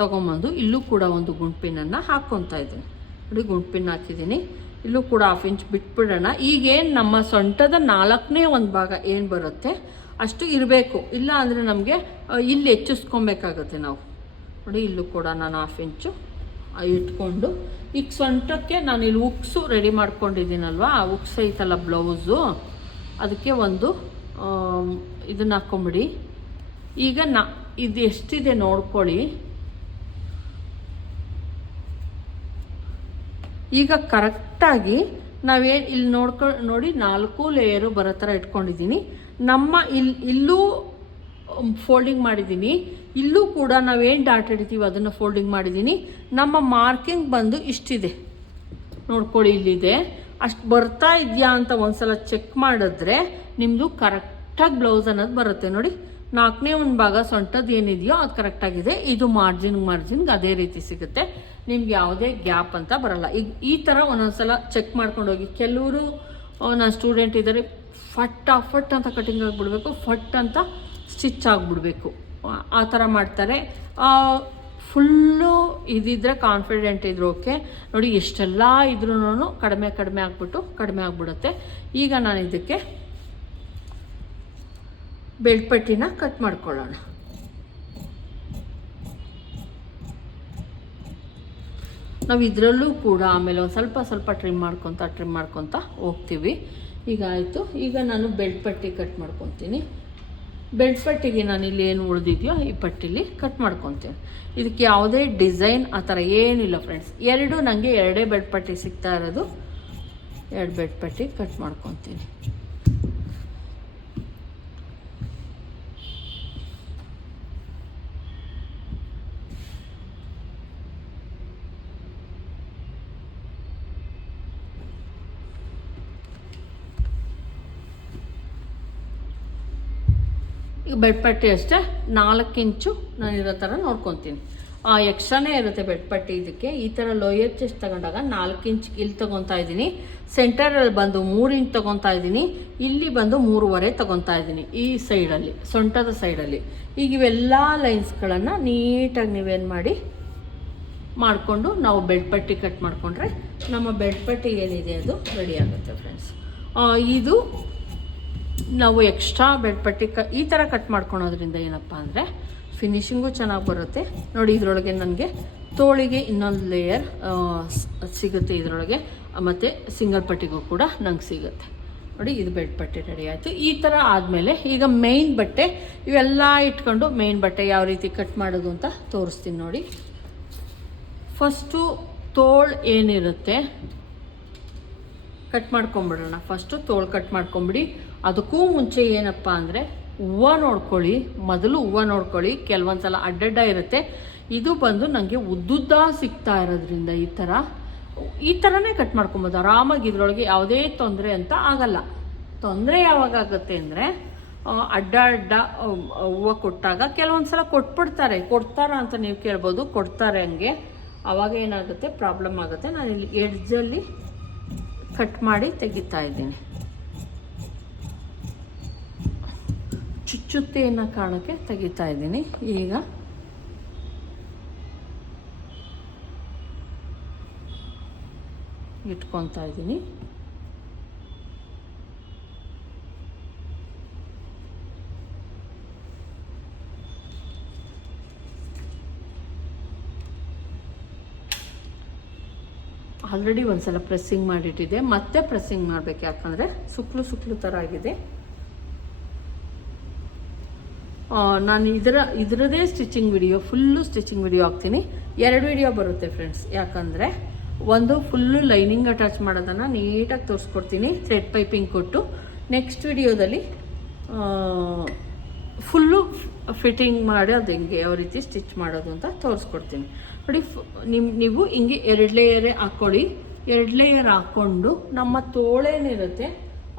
ತೊಗೊಂಬಂದು ಇಲ್ಲೂ ಕೂಡ ಒಂದು ಗುಂಡ್ಪಿನನ್ನು ಹಾಕ್ಕೊತಾ ಇದ್ದೀನಿ. ನೋಡಿ ಗುಂಡ್ಪಿನ್ ಹಾಕಿದ್ದೀನಿ. ಇಲ್ಲೂ ಕೂಡ 1/2 ಇಂಚ್ ಬಿಟ್ಬಿಡೋಣ. ಈಗೇನು ನಮ್ಮ ಸೊಂಟದ 4ನೇ ಒಂದು ಭಾಗ ಏನು ಬರುತ್ತೆ ಅಷ್ಟು ಇರಬೇಕು, ಇಲ್ಲ ಅಂದರೆ ನಮಗೆ ಇಲ್ಲಿ ಹೆಚ್ಚಿಸ್ಕೊಬೇಕಾಗುತ್ತೆ ನಾವು. ನೋಡಿ ಇಲ್ಲೂ ಕೂಡ ನಾನು 1/2 ಇಂಚು ಇಟ್ಕೊಂಡು ಈಗ ಸೊಂಟಕ್ಕೆ ನಾನು ಇಲ್ಲಿ ಉಕ್ಸು ರೆಡಿ ಮಾಡ್ಕೊಂಡಿದ್ದೀನಲ್ವ, ಆ ಉಕ್ಸ್ ಐತಲ್ಲ ಬ್ಲೌಸು, ಅದಕ್ಕೆ ಒಂದು ಇದನ್ನು ಹಾಕ್ಕೊಂಬಿಡಿ. ಈಗ ಇದು ಎಷ್ಟಿದೆ ನೋಡ್ಕೊಳ್ಳಿ. ಈಗ ಕರೆಕ್ಟಾಗಿ ನಾವೇನು ಇಲ್ಲಿ ನೋಡಿ 4 ಲೇಯರು ಬರೋ ಥರ ಇಟ್ಕೊಂಡಿದ್ದೀನಿ. ನಮ್ಮ ಇಲ್ಲೂ ಫೋಲ್ಡಿಂಗ್ ಮಾಡಿದ್ದೀನಿ, ಇಲ್ಲೂ ಕೂಡ ನಾವೇನು ಡಾಟ್ ಹಿಡಿತೀವಿ ಅದನ್ನು ಫೋಲ್ಡಿಂಗ್ ಮಾಡಿದ್ದೀನಿ. ನಮ್ಮ ಮಾರ್ಕಿಂಗ್ ಬಂದು ಇಷ್ಟಿದೆ ನೋಡ್ಕೊಳ್ಳಿ, ಇಲ್ಲಿದೆ. ಅಷ್ಟು ಬರ್ತಾ ಇದೆಯಾ ಅಂತ ಒಂದ್ಸಲ ಚೆಕ್ ಮಾಡಿದ್ರೆ ನಿಮ್ಮದು ಕರೆಕ್ಟಾಗಿ ಬ್ಲೌಸ್ ಅನ್ನೋದು ಬರುತ್ತೆ. ನೋಡಿ 4ನೇ ಒಂದು ಭಾಗ ಸೊಂಟದ್ದು ಏನಿದೆಯೋ ಅದು ಕರೆಕ್ಟಾಗಿದೆ. ಇದು ಮಾರ್ಜಿನ್ಗೆ ಅದೇ ರೀತಿ ಸಿಗುತ್ತೆ, ನಿಮ್ಗೆ ಯಾವುದೇ ಗ್ಯಾಪ್ ಅಂತ ಬರಲ್ಲ. ಈಗ ಈ ಥರ ಒಂದೊಂದ್ಸಲ ಚೆಕ್ ಮಾಡ್ಕೊಂಡು ಹೋಗಿ. ಕೆಲವರು ನನ್ನ ಸ್ಟೂಡೆಂಟ್ ಇದ್ದಾರೆ, ಫಟ್ ಅಂತ ಕಟಿಂಗ್ ಆಗಿಬಿಡ್ಬೇಕು, ಫಟ್ ಅಂತ ಸ್ಟಿಚ್ ಆಗಿಬಿಡ್ಬೇಕು, ಆ ಥರ ಮಾಡ್ತಾರೆ. ಫುಲ್ಲು ಇದಿದ್ರೆ ಕಾನ್ಫಿಡೆಂಟ್ ಇದ್ರು ಓಕೆ. ನೋಡಿ ಎಷ್ಟೆಲ್ಲ ಇದ್ರೂ ಕಡಿಮೆ ಆಗಿಬಿಡುತ್ತೆ. ಈಗ ನಾನು ಇದಕ್ಕೆ ಬೆಲ್ಟ್ ಪಟ್ಟಿನ ಕಟ್ ಮಾಡ್ಕೊಳ್ಳೋಣ. ನಾವು ಇದರಲ್ಲೂ ಕೂಡ ಆಮೇಲೆ ಒಂದು ಸ್ವಲ್ಪ ಟ್ರಿಮ್ ಮಾಡ್ಕೊತಾ ಹೋಗ್ತೀವಿ. ಈಗ ಆಯಿತು. ಈಗ ನಾನು ಬೆಲ್ಟ್ ಪಟ್ಟಿ ಕಟ್ ಮಾಡ್ಕೊತೀನಿ. ಬೆಲ್ಟ್ ಪಟ್ಟಿಗೆ ನಾನು ಇಲ್ಲಿ ಏನು ಉಳಿದಿದೆಯೋ ಈ ಪಟ್ಟಿಲಿ ಕಟ್ ಮಾಡ್ಕೊತೀನಿ. ಇದಕ್ಕೆ ಯಾವುದೇ ಡಿಸೈನ್ ಆ ಥರ ಏನಿಲ್ಲ ಫ್ರೆಂಡ್ಸ್. ನನಗೆ ಎರಡೇ ಬೆಲ್ಟ್ ಪಟ್ಟಿ ಸಿಗ್ತಾ ಇರೋದು. 2 ಬೆಲ್ಟ್ ಪಟ್ಟಿ ಕಟ್ ಮಾಡ್ಕೊತೀನಿ. ಈಗ ಬೆಡ್ ಪಟ್ಟಿ ಅಷ್ಟೇ 4 ಇಂಚು ನಾನು ಇರೋ ಥರ ನೋಡ್ಕೊತೀನಿ. ಎಕ್ಸ್ಟ್ರಾನೇ ಇರುತ್ತೆ ಬೆಡ್ ಪಟ್ಟಿ. ಇದಕ್ಕೆ ಈ ಥರ ಲೋಯರ್ ಚೆಸ್ಟ್ ತಗೊಂಡಾಗ 4 ಇಂಚ್ ಇಲ್ಲಿ ತೊಗೊತಾ ಇದ್ದೀನಿ. ಸೆಂಟರಲ್ಲಿ ಬಂದು 3 ಇಂಚ್ ತೊಗೊತಾ ಇದ್ದೀನಿ. ಇಲ್ಲಿ ಬಂದು 3.5 ತೊಗೊತಾ ಇದ್ದೀನಿ ಈ ಸೈಡಲ್ಲಿ, ಸೊಂಟದ ಸೈಡಲ್ಲಿ. ಈಗ ಇವೆಲ್ಲ ಲೈನ್ಸ್ಗಳನ್ನು ನೀಟಾಗಿ ನೀವೇನು ಮಾಡಿಕೊಂಡು ನಾವು ಬೆಡ್ ಪಟ್ಟಿ ಕಟ್ ಮಾಡಿಕೊಂಡ್ರೆ ನಮ್ಮ ಬೆಡ್ ಪಟ್ಟಿ ಏನಿದೆ ಅದು ರೆಡಿ ಆಗುತ್ತೆ ಫ್ರೆಂಡ್ಸ್. ಇದು ನಾವು ಎಕ್ಸ್ಟ್ರಾ ಬೆಡ್ ಪಟ್ಟಿ ಈ ಥರ ಕಟ್ ಮಾಡ್ಕೊಳೋದ್ರಿಂದ ಏನಪ್ಪ ಅಂದರೆ ಫಿನಿಶಿಂಗು ಚೆನ್ನಾಗಿ ಬರುತ್ತೆ. ನೋಡಿ ಇದರೊಳಗೆ ನನಗೆ ತೋಳಿಗೆ ಇನ್ನೊಂದು ಲೇಯರ್ ಸಿಗುತ್ತೆ ಇದರೊಳಗೆ, ಮತ್ತು ಸಿಂಗಲ್ ಪಟ್ಟಿಗೂ ಕೂಡ ನಂಗೆ ಸಿಗುತ್ತೆ. ನೋಡಿ ಇದು ಬೆಡ್ ಪಟ್ಟಿ ರೆಡಿ ಆಯಿತು. ಈ ಥರ ಆದಮೇಲೆ ಈಗ ಮೇಯ್ನ್ ಬಟ್ಟೆ ಇವೆಲ್ಲ ಇಟ್ಕೊಂಡು ಮೇಯ್ನ್ ಬಟ್ಟೆ ಯಾವ ರೀತಿ ಕಟ್ ಮಾಡೋದು ಅಂತ ತೋರಿಸ್ತೀನಿ ನೋಡಿ. ಫಸ್ಟು ತೋಳು ಏನಿರುತ್ತೆ ಕಟ್ ಮಾಡ್ಕೊಂಬಿಡೋಣ. ಫಸ್ಟು ತೋಳು ಕಟ್ ಮಾಡ್ಕೊಂಬಿಡಿ. ಅದಕ್ಕೂ ಮುಂಚೆ ಏನಪ್ಪ ಅಂದರೆ ಹೂವು ನೋಡ್ಕೊಳ್ಳಿ. ಮೊದಲು ಹೂವು ನೋಡ್ಕೊಳ್ಳಿ. ಕೆಲವೊಂದು ಸಲ ಅಡ್ಡಡ್ಡ ಇರುತ್ತೆ. ಇದು ಬಂದು ನನಗೆ ಉದ್ದುದ್ದ ಸಿಗ್ತಾ ಇರೋದ್ರಿಂದ ಈ ಥರನೇ ಕಟ್ ಮಾಡ್ಕೊಬೋದು ಆರಾಮಾಗಿ. ಇದರೊಳಗೆ ಯಾವುದೇ ತೊಂದರೆ ಅಂತ ಆಗಲ್ಲ. ತೊಂದರೆ ಯಾವಾಗ ಆಗುತ್ತೆ ಅಂದರೆ ಅಡ್ಡ ಹೂವು ಕೊಟ್ಟಾಗ ಕೆಲವೊಂದು ಸಲ ಕೊಡ್ತಾರ ಅಂತ ನೀವು ಕೇಳ್ಬೋದು. ಕೊಡ್ತಾರೆ ಹಂಗೆ, ಆವಾಗ ಏನಾಗುತ್ತೆ ಪ್ರಾಬ್ಲಮ್ ಆಗುತ್ತೆ. ನಾನು ಇಲ್ಲಿ ಎಡ್ಜಲ್ಲಿ ಕಟ್ ಮಾಡಿ ತೆಗಿತಾ ಇದ್ದೀನಿ. ಚುಚ್ಚುತ್ತೆಯನ್ನು ಕಾರಣಕ್ಕೆ ತೆಗಿತಾ ಇದ್ದೀನಿ. ಈಗ ಇಟ್ಕೊತಾ ಇದ್ದೀನಿ. ಆಲ್ರೆಡಿ ಒಂದ್ಸಲ ಪ್ರೆಸ್ಸಿಂಗ್ ಮಾಡಿಟ್ಟಿದೆ, ಮತ್ತೆ ಪ್ರೆಸ್ಸಿಂಗ್ ಮಾಡಬೇಕು, ಯಾಕಂದರೆ ಸುಕ್ಲು ಥರ ಆಗಿದೆ. ನಾನು ಇದರದೇ stitching video, full stitching video ಹಾಕ್ತೀನಿ. 2 ವಿಡಿಯೋ ಬರುತ್ತೆ ಫ್ರೆಂಡ್ಸ್. ಯಾಕಂದರೆ ಒಂದು ಫುಲ್ಲು ಲೈನಿಂಗ್ ಅಟ್ಯಾಚ್ ಮಾಡೋದನ್ನು ನೀಟಾಗಿ ತೋರಿಸ್ಕೊಡ್ತೀನಿ ಥ್ರೆಡ್ ಪೈಪಿಂಗ್ ಕೊಟ್ಟು. ನೆಕ್ಸ್ಟ್ ವಿಡಿಯೋದಲ್ಲಿ ಫುಲ್ಲು ಫಿಟ್ಟಿಂಗ್ ಮಾಡಿ ಅದು ಹೆಂಗೆ ಯಾವ ರೀತಿ ಸ್ಟಿಚ್ ಮಾಡೋದು ಅಂತ ತೋರಿಸ್ಕೊಡ್ತೀನಿ ನೋಡಿ. ನೀವು ಹಿಂಗೆ 2 ಲೇಯರೇ ಹಾಕ್ಕೊಳ್ಳಿ. 2 ಲೇಯರ್ ಹಾಕ್ಕೊಂಡು ನಮ್ಮ ತೋಳೇನಿರುತ್ತೆ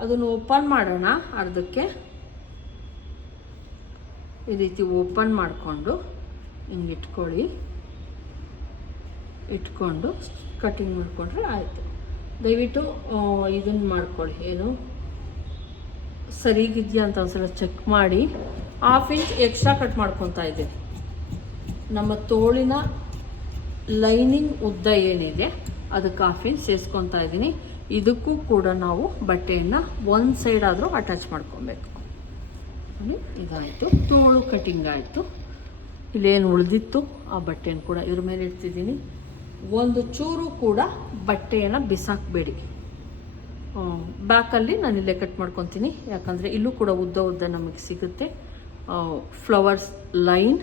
ಅದನ್ನು ಓಪನ್ ಮಾಡೋಣ. ಅರ್ಧಕ್ಕೆ ಈ ರೀತಿ ಓಪನ್ ಮಾಡಿಕೊಂಡು ಹಿಂಗೆ ಇಟ್ಕೊಂಡು ಕಟಿಂಗ್ ಮಾಡಿಕೊಂಡ್ರೆ ಆಯಿತು. ದಯವಿಟ್ಟು ಇದನ್ನು ಮಾಡ್ಕೊಳ್ಳಿ, ಏನು ಸರಿಗಿದೆಯಾ ಅಂತ ಒಂದ್ಸಲ ಚೆಕ್ ಮಾಡಿ. 1/2 ಇಂಚ್ ಎಕ್ಸ್ಟ್ರಾ ಕಟ್ ಮಾಡ್ಕೊತಾ ಇದ್ದೀನಿ. ನಮ್ಮ ತೋಳಿನ ಲೈನಿಂಗ್ ಉದ್ದ ಏನಿದೆ ಅದಕ್ಕೆ 1/2 ಇಂಚ್ ಸೇರಿಸ್ಕೊತಾ ಇದ್ದೀನಿ. ಇದಕ್ಕೂ ಕೂಡ ನಾವು ಬಟ್ಟೆಯನ್ನು ಒಂದು ಸೈಡ್ ಆದರೂ ಅಟ್ಯಾಚ್ ಮಾಡ್ಕೊಬೇಕು. ಇದಾಯಿತು, ತೋಳು ಕಟಿಂಗ್ ಆಯಿತು. ಇಲ್ಲೇನು ಉಳಿದಿತ್ತು ಆ ಬಟ್ಟೆಯನ್ನು ಕೂಡ ಇದ್ರ ಮೇಲೆ ಇಡ್ತಿದ್ದೀನಿ. ಒಂದು ಚೂರು ಕೂಡ ಬಟ್ಟೆಯನ್ನು ಬಿಸಾಕಬೇಡಿ. ಬ್ಯಾಕಲ್ಲಿ ನಾನು ಇಲ್ಲೇ ಕಟ್ ಮಾಡ್ಕೊತೀನಿ, ಯಾಕಂದರೆ ಇಲ್ಲೂ ಕೂಡ ಉದ್ದ ನಮಗೆ ಸಿಗುತ್ತೆ ಫ್ಲವರ್ಸ್ ಲೈನ್.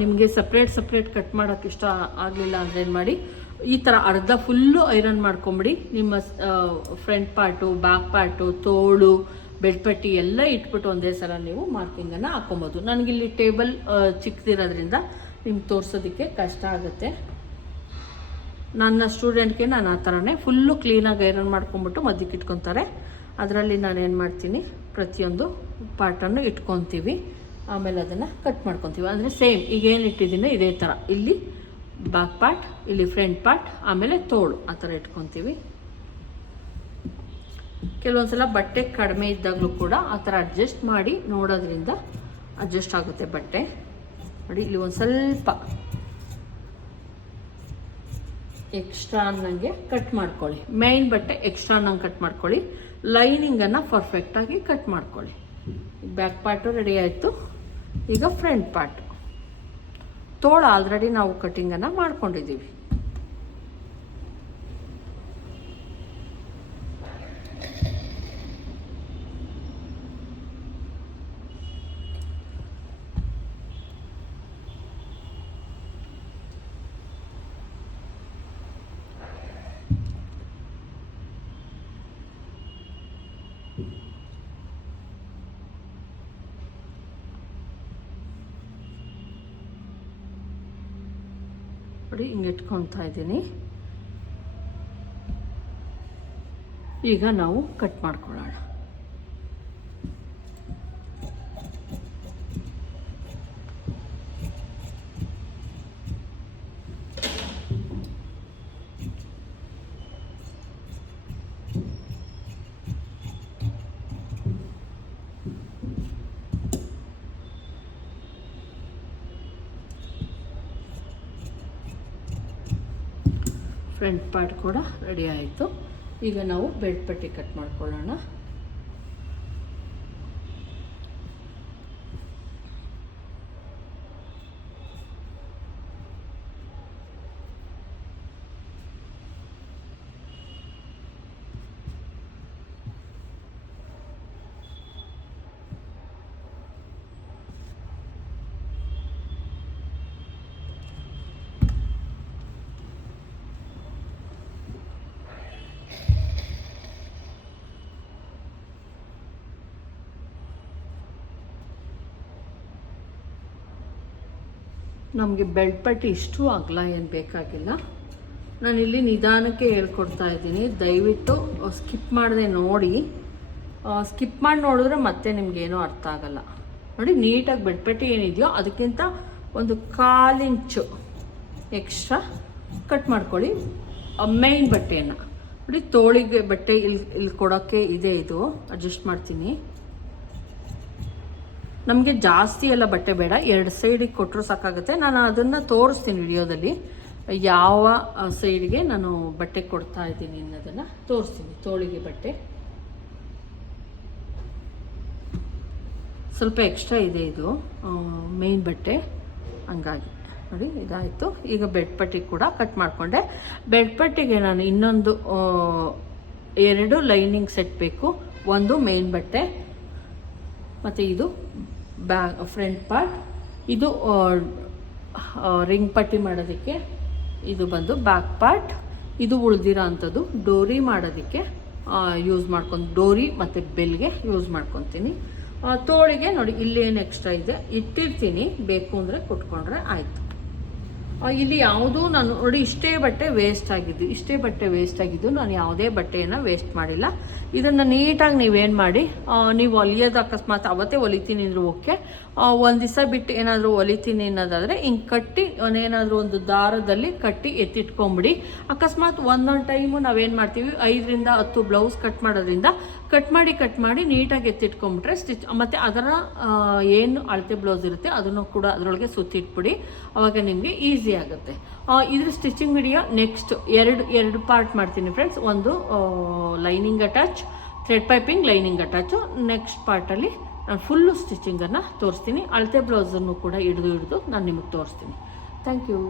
ನಿಮಗೆ ಸಪ್ರೇಟ್ ಕಟ್ ಮಾಡೋಕ್ಕೆ ಇಷ್ಟ ಆಗಲಿಲ್ಲ ಅಂದರೆ ಏನು ಮಾಡಿ, ಈ ಥರ ಅರ್ಧ ಫುಲ್ಲು ಐರನ್ ಮಾಡ್ಕೊಂಬಿಡಿ. ನಿಮ್ಮ ಫ್ರಂಟ್ ಪಾರ್ಟು, ಬ್ಯಾಕ್ ಪಾರ್ಟು, ತೋಳು, ಬೆಡ್ಪಟ್ಟಿ ಎಲ್ಲ ಇಟ್ಬಿಟ್ಟು ಒಂದೇ ಸಲ ನೀವು ಮಾರ್ಕಿಂಗನ್ನು ಹಾಕೊಬೋದು. ನನಗಿಲ್ಲಿ ಟೇಬಲ್ ಚಿಕ್ಕದಿರೋದ್ರಿಂದ ನಿಮ್ಗೆ ತೋರಿಸೋದಕ್ಕೆ ಕಷ್ಟ ಆಗುತ್ತೆ. ನನ್ನ ಸ್ಟೂಡೆಂಟ್ಗೆ ನಾನು ಆ ಥರನೇ ಫುಲ್ಲು ಕ್ಲೀನಾಗಿ ಐರನ್ ಮಾಡ್ಕೊಂಬಿಟ್ಟು ಮಧ್ಯಕ್ಕೆ ಇಟ್ಕೊತಾರೆ. ಅದರಲ್ಲಿ ನಾನೇನು ಮಾಡ್ತೀನಿ, ಪ್ರತಿಯೊಂದು ಪಾರ್ಟನ್ನು ಇಟ್ಕೊತೀವಿ, ಆಮೇಲೆ ಅದನ್ನು ಕಟ್ ಮಾಡ್ಕೊತೀವಿ. ಅಂದರೆ ಸೇಮ್ ಈಗೇನು ಇಟ್ಟಿದ್ದೀನಿ ಇದೇ ಥರ, ಇಲ್ಲಿ ಬ್ಯಾಕ್ ಪಾರ್ಟ್, ಇಲ್ಲಿ ಫ್ರಂಟ್ ಪಾರ್ಟ್, ಆಮೇಲೆ ತೋಳು, ಆ ಥರ ಇಟ್ಕೊತೀವಿ. ಕೆಲವೊಂದು ಸಲ ಬಟ್ಟೆ ಕಡಿಮೆ ಇದ್ದಾಗಲೂ ಕೂಡ ಆ ಥರ ಅಡ್ಜಸ್ಟ್ ಮಾಡಿ ನೋಡೋದ್ರಿಂದ ಅಡ್ಜಸ್ಟ್ ಆಗುತ್ತೆ ಬಟ್ಟೆ. ನೋಡಿ, ಇಲ್ಲಿ ಒಂದು ಸ್ವಲ್ಪ ಎಕ್ಸ್ಟ್ರಾ ಅನ್ನಂಗೆ ಕಟ್ ಮಾಡ್ಕೊಳ್ಳಿ. ಮೇಯ್ನ್ ಬಟ್ಟೆ ಎಕ್ಸ್ಟ್ರಾ ಅನ್ನಂಗೆ ಕಟ್ ಮಾಡ್ಕೊಳ್ಳಿ. ಲೈನಿಂಗನ್ನು ಪರ್ಫೆಕ್ಟಾಗಿ ಕಟ್ ಮಾಡ್ಕೊಳ್ಳಿ. ಬ್ಯಾಕ್ ಪಾರ್ಟು ರೆಡಿ ಆಯಿತು. ಈಗ ಫ್ರಂಟ್ ಪಾರ್ಟ್, ತೋಳು ಆಲ್ರೆಡಿ ನಾವು ಕಟಿಂಗನ್ನು ಮಾಡ್ಕೊಂಡಿದ್ದೀವಿ. ನೋಡಿ, ಹಿಂಗೆ ಇಟ್ಕೊತಾ ಇದ್ದೀನಿ. ಈಗ ನಾವು ಕಟ್ ಮಾಡ್ಕೊಳ್ಳೋಣ. ಫ್ರಂಟ್ ಪಾರ್ಟ್ ಕೂಡ ರೆಡಿ ಆಯಿತು. ಈಗ ನಾವು ಬೆಡ್ ಪಟ್ಟಿ ಕಟ್ ಮಾಡ್ಕೊಳ್ಳೋಣ. ನಮಗೆ ಬೆಲ್ಟ್ ಪಟ್ಟಿ ಇಷ್ಟು ಅಗಲ ಏನು ಬೇಕಾಗಿಲ್ಲ. ನಾನಿಲ್ಲಿ ನಿಧಾನಕ್ಕೆ ಹೇಳ್ಕೊಡ್ತಾ ಇದ್ದೀನಿ, ದಯವಿಟ್ಟು ಸ್ಕಿಪ್ ಮಾಡದೆ ನೋಡಿ. ಸ್ಕಿಪ್ ಮಾಡಿ ನೋಡಿದ್ರೆ ಮತ್ತೆ ನಿಮಗೇನೂ ಅರ್ಥ ಆಗಲ್ಲ. ನೋಡಿ, ನೀಟಾಗಿ ಬೆಲ್ಟ್ ಪಟ್ಟಿ ಏನಿದೆಯೋ ಅದಕ್ಕಿಂತ ಒಂದು 1/4 ಇಂಚು ಎಕ್ಸ್ಟ್ರಾ ಕಟ್ ಮಾಡ್ಕೊಳ್ಳಿ ಮೇಯ್ನ್ ಬಟ್ಟೆಯನ್ನು. ನೋಡಿ, ತೋಳಿಗೆ ಬಟ್ಟೆ ಇಲ್ಲಿ ಕೊಡೋಕ್ಕೆ ಇದೆ, ಇದು ಅಡ್ಜಸ್ಟ್ ಮಾಡ್ತೀನಿ. ನಮಗೆ ಜಾಸ್ತಿ ಎಲ್ಲ ಬಟ್ಟೆ ಬೇಡ, 2 ಸೈಡಿಗೆ ಕೊಟ್ಟರು ಸಾಕಾಗುತ್ತೆ. ನಾನು ಅದನ್ನು ತೋರಿಸ್ತೀನಿ ವಿಡಿಯೋದಲ್ಲಿ, ಯಾವ ಸೈಡ್ಗೆ ನಾನು ಬಟ್ಟೆ ಕೊಡ್ತಾ ಇದ್ದೀನಿ ಅನ್ನೋದನ್ನು ತೋರಿಸ್ತೀನಿ. ತೋಳಿಗೆ ಬಟ್ಟೆ ಸ್ವಲ್ಪ ಎಕ್ಸ್ಟ್ರಾ ಇದೆ, ಇದು ಮೇಯ್ನ್ ಬಟ್ಟೆ, ಹಂಗಾಗಿ ನೋಡಿ ಇದಾಯಿತು. ಈಗ ಬೆಡ್ ಪಟ್ಟಿ ಕೂಡ ಕಟ್ ಮಾಡಿಕೊಂಡೆ. ಬೆಡ್ ಪಟ್ಟಿಗೆ ನಾನು ಇನ್ನೊಂದು 2 ಲೈನಿಂಗ್ ಸೆಟ್ ಬೇಕು. ಒಂದು ಮೇಯ್ನ್ ಬಟ್ಟೆ ಮತ್ತು ಇದು ಫ್ರಂಟ್ ಪಾರ್ಟ್. ಇದು ರಿಂಗ್ ಪಟ್ಟಿ ಮಾಡೋದಕ್ಕೆ ಇದು ಬಂದು ಬ್ಯಾಕ್ ಪಾರ್ಟ್. ಇದು ಉಳಿದಿರೋ ಅಂಥದ್ದು ಡೋರಿ ಮಾಡೋದಕ್ಕೆ ಯೂಸ್ ಮಾಡ್ಕೊಂಡು, ಡೋರಿ ಮತ್ತು ಬೆಲ್ಗೆ ಯೂಸ್ ಮಾಡ್ಕೊತೀನಿ. ತೋಳಿಗೆ ನೋಡಿ ಇಲ್ಲೇನು ಎಕ್ಸ್ಟ್ರಾ ಇದೆ ಇಟ್ಟಿರ್ತೀನಿ, ಬೇಕು ಅಂದರೆ ಕೊಟ್ಕೊಂಡ್ರೆ ಆಯಿತು. ಇಲ್ಲಿ ಯಾವುದೂ ನಾನು ನೋಡಿ ಇಷ್ಟೇ ಬಟ್ಟೆ ವೇಸ್ಟ್ ಆಗಿದ್ದು ನಾನು ಯಾವುದೇ ಬಟ್ಟೆಯನ್ನು ವೇಸ್ಟ್ ಮಾಡಿಲ್ಲ. ಇದನ್ನು ನೀಟಾಗಿ ನೀವೇನು ಮಾಡಿ, ನೀವು ಹೊಲಿಯೋದು ಅಕಸ್ಮಾತ್ ಅವತ್ತೇ ಹೊಲಿತೀನಿ ಅಂದರೂ ಓಕೆ, ಒಂದು ದಿವಸ ಬಿಟ್ಟು ಏನಾದರೂ ಹೊಲಿತೀನಿ ಅನ್ನೋದಾದರೆ ಹಿಂಗೆ ಕಟ್ಟಿ ಏನಾದರೂ ಒಂದು ದಾರದಲ್ಲಿ ಕಟ್ಟಿ ಎತ್ತಿಟ್ಕೊಂಬಿಡಿ. ಅಕಸ್ಮಾತ್ ಒಂದೊಂದು ಟೈಮು ನಾವೇನು ಮಾಡ್ತೀವಿ 5 ರಿಂದ 10 ಬ್ಲೌಸ್ ಕಟ್ ಮಾಡೋದ್ರಿಂದ ಕಟ್ ಮಾಡಿ ನೀಟಾಗಿ ಎತ್ತಿಟ್ಕೊಂಬಿಟ್ರೆ ಸ್ಟಿಚ್, ಮತ್ತು ಅದರ ಏನು ಅಳತೆ ಬ್ಲೌಸ್ ಇರುತ್ತೆ ಅದನ್ನು ಕೂಡ ಅದರೊಳಗೆ ಸುತ್ತಿಟ್ಬಿಡಿ. ಅವಾಗ ನಿಮಗೆ ಈಸಿ ಆಗುತ್ತೆ. ಇದ್ರ ಸ್ಟಿಚಿಂಗ್ ವಿಡಿಯೋ ನೆಕ್ಸ್ಟ್ ಎರಡು ಪಾರ್ಟ್ ಮಾಡ್ತೀನಿ ಫ್ರೆಂಡ್ಸ್. ಒಂದು lining attach, thread piping, lining attach. Next ಪಾರ್ಟಲ್ಲಿ ನಾನು ಫುಲ್ಲು ಸ್ಟಿಚಿಂಗನ್ನು ತೋರಿಸ್ತೀನಿ. ಅಳತೆ ಬ್ಲೌಸನ್ನು ಕೂಡ ಹಿಡಿದು ನಾನು ನಿಮಗೆ ತೋರಿಸ್ತೀನಿ. Thank you.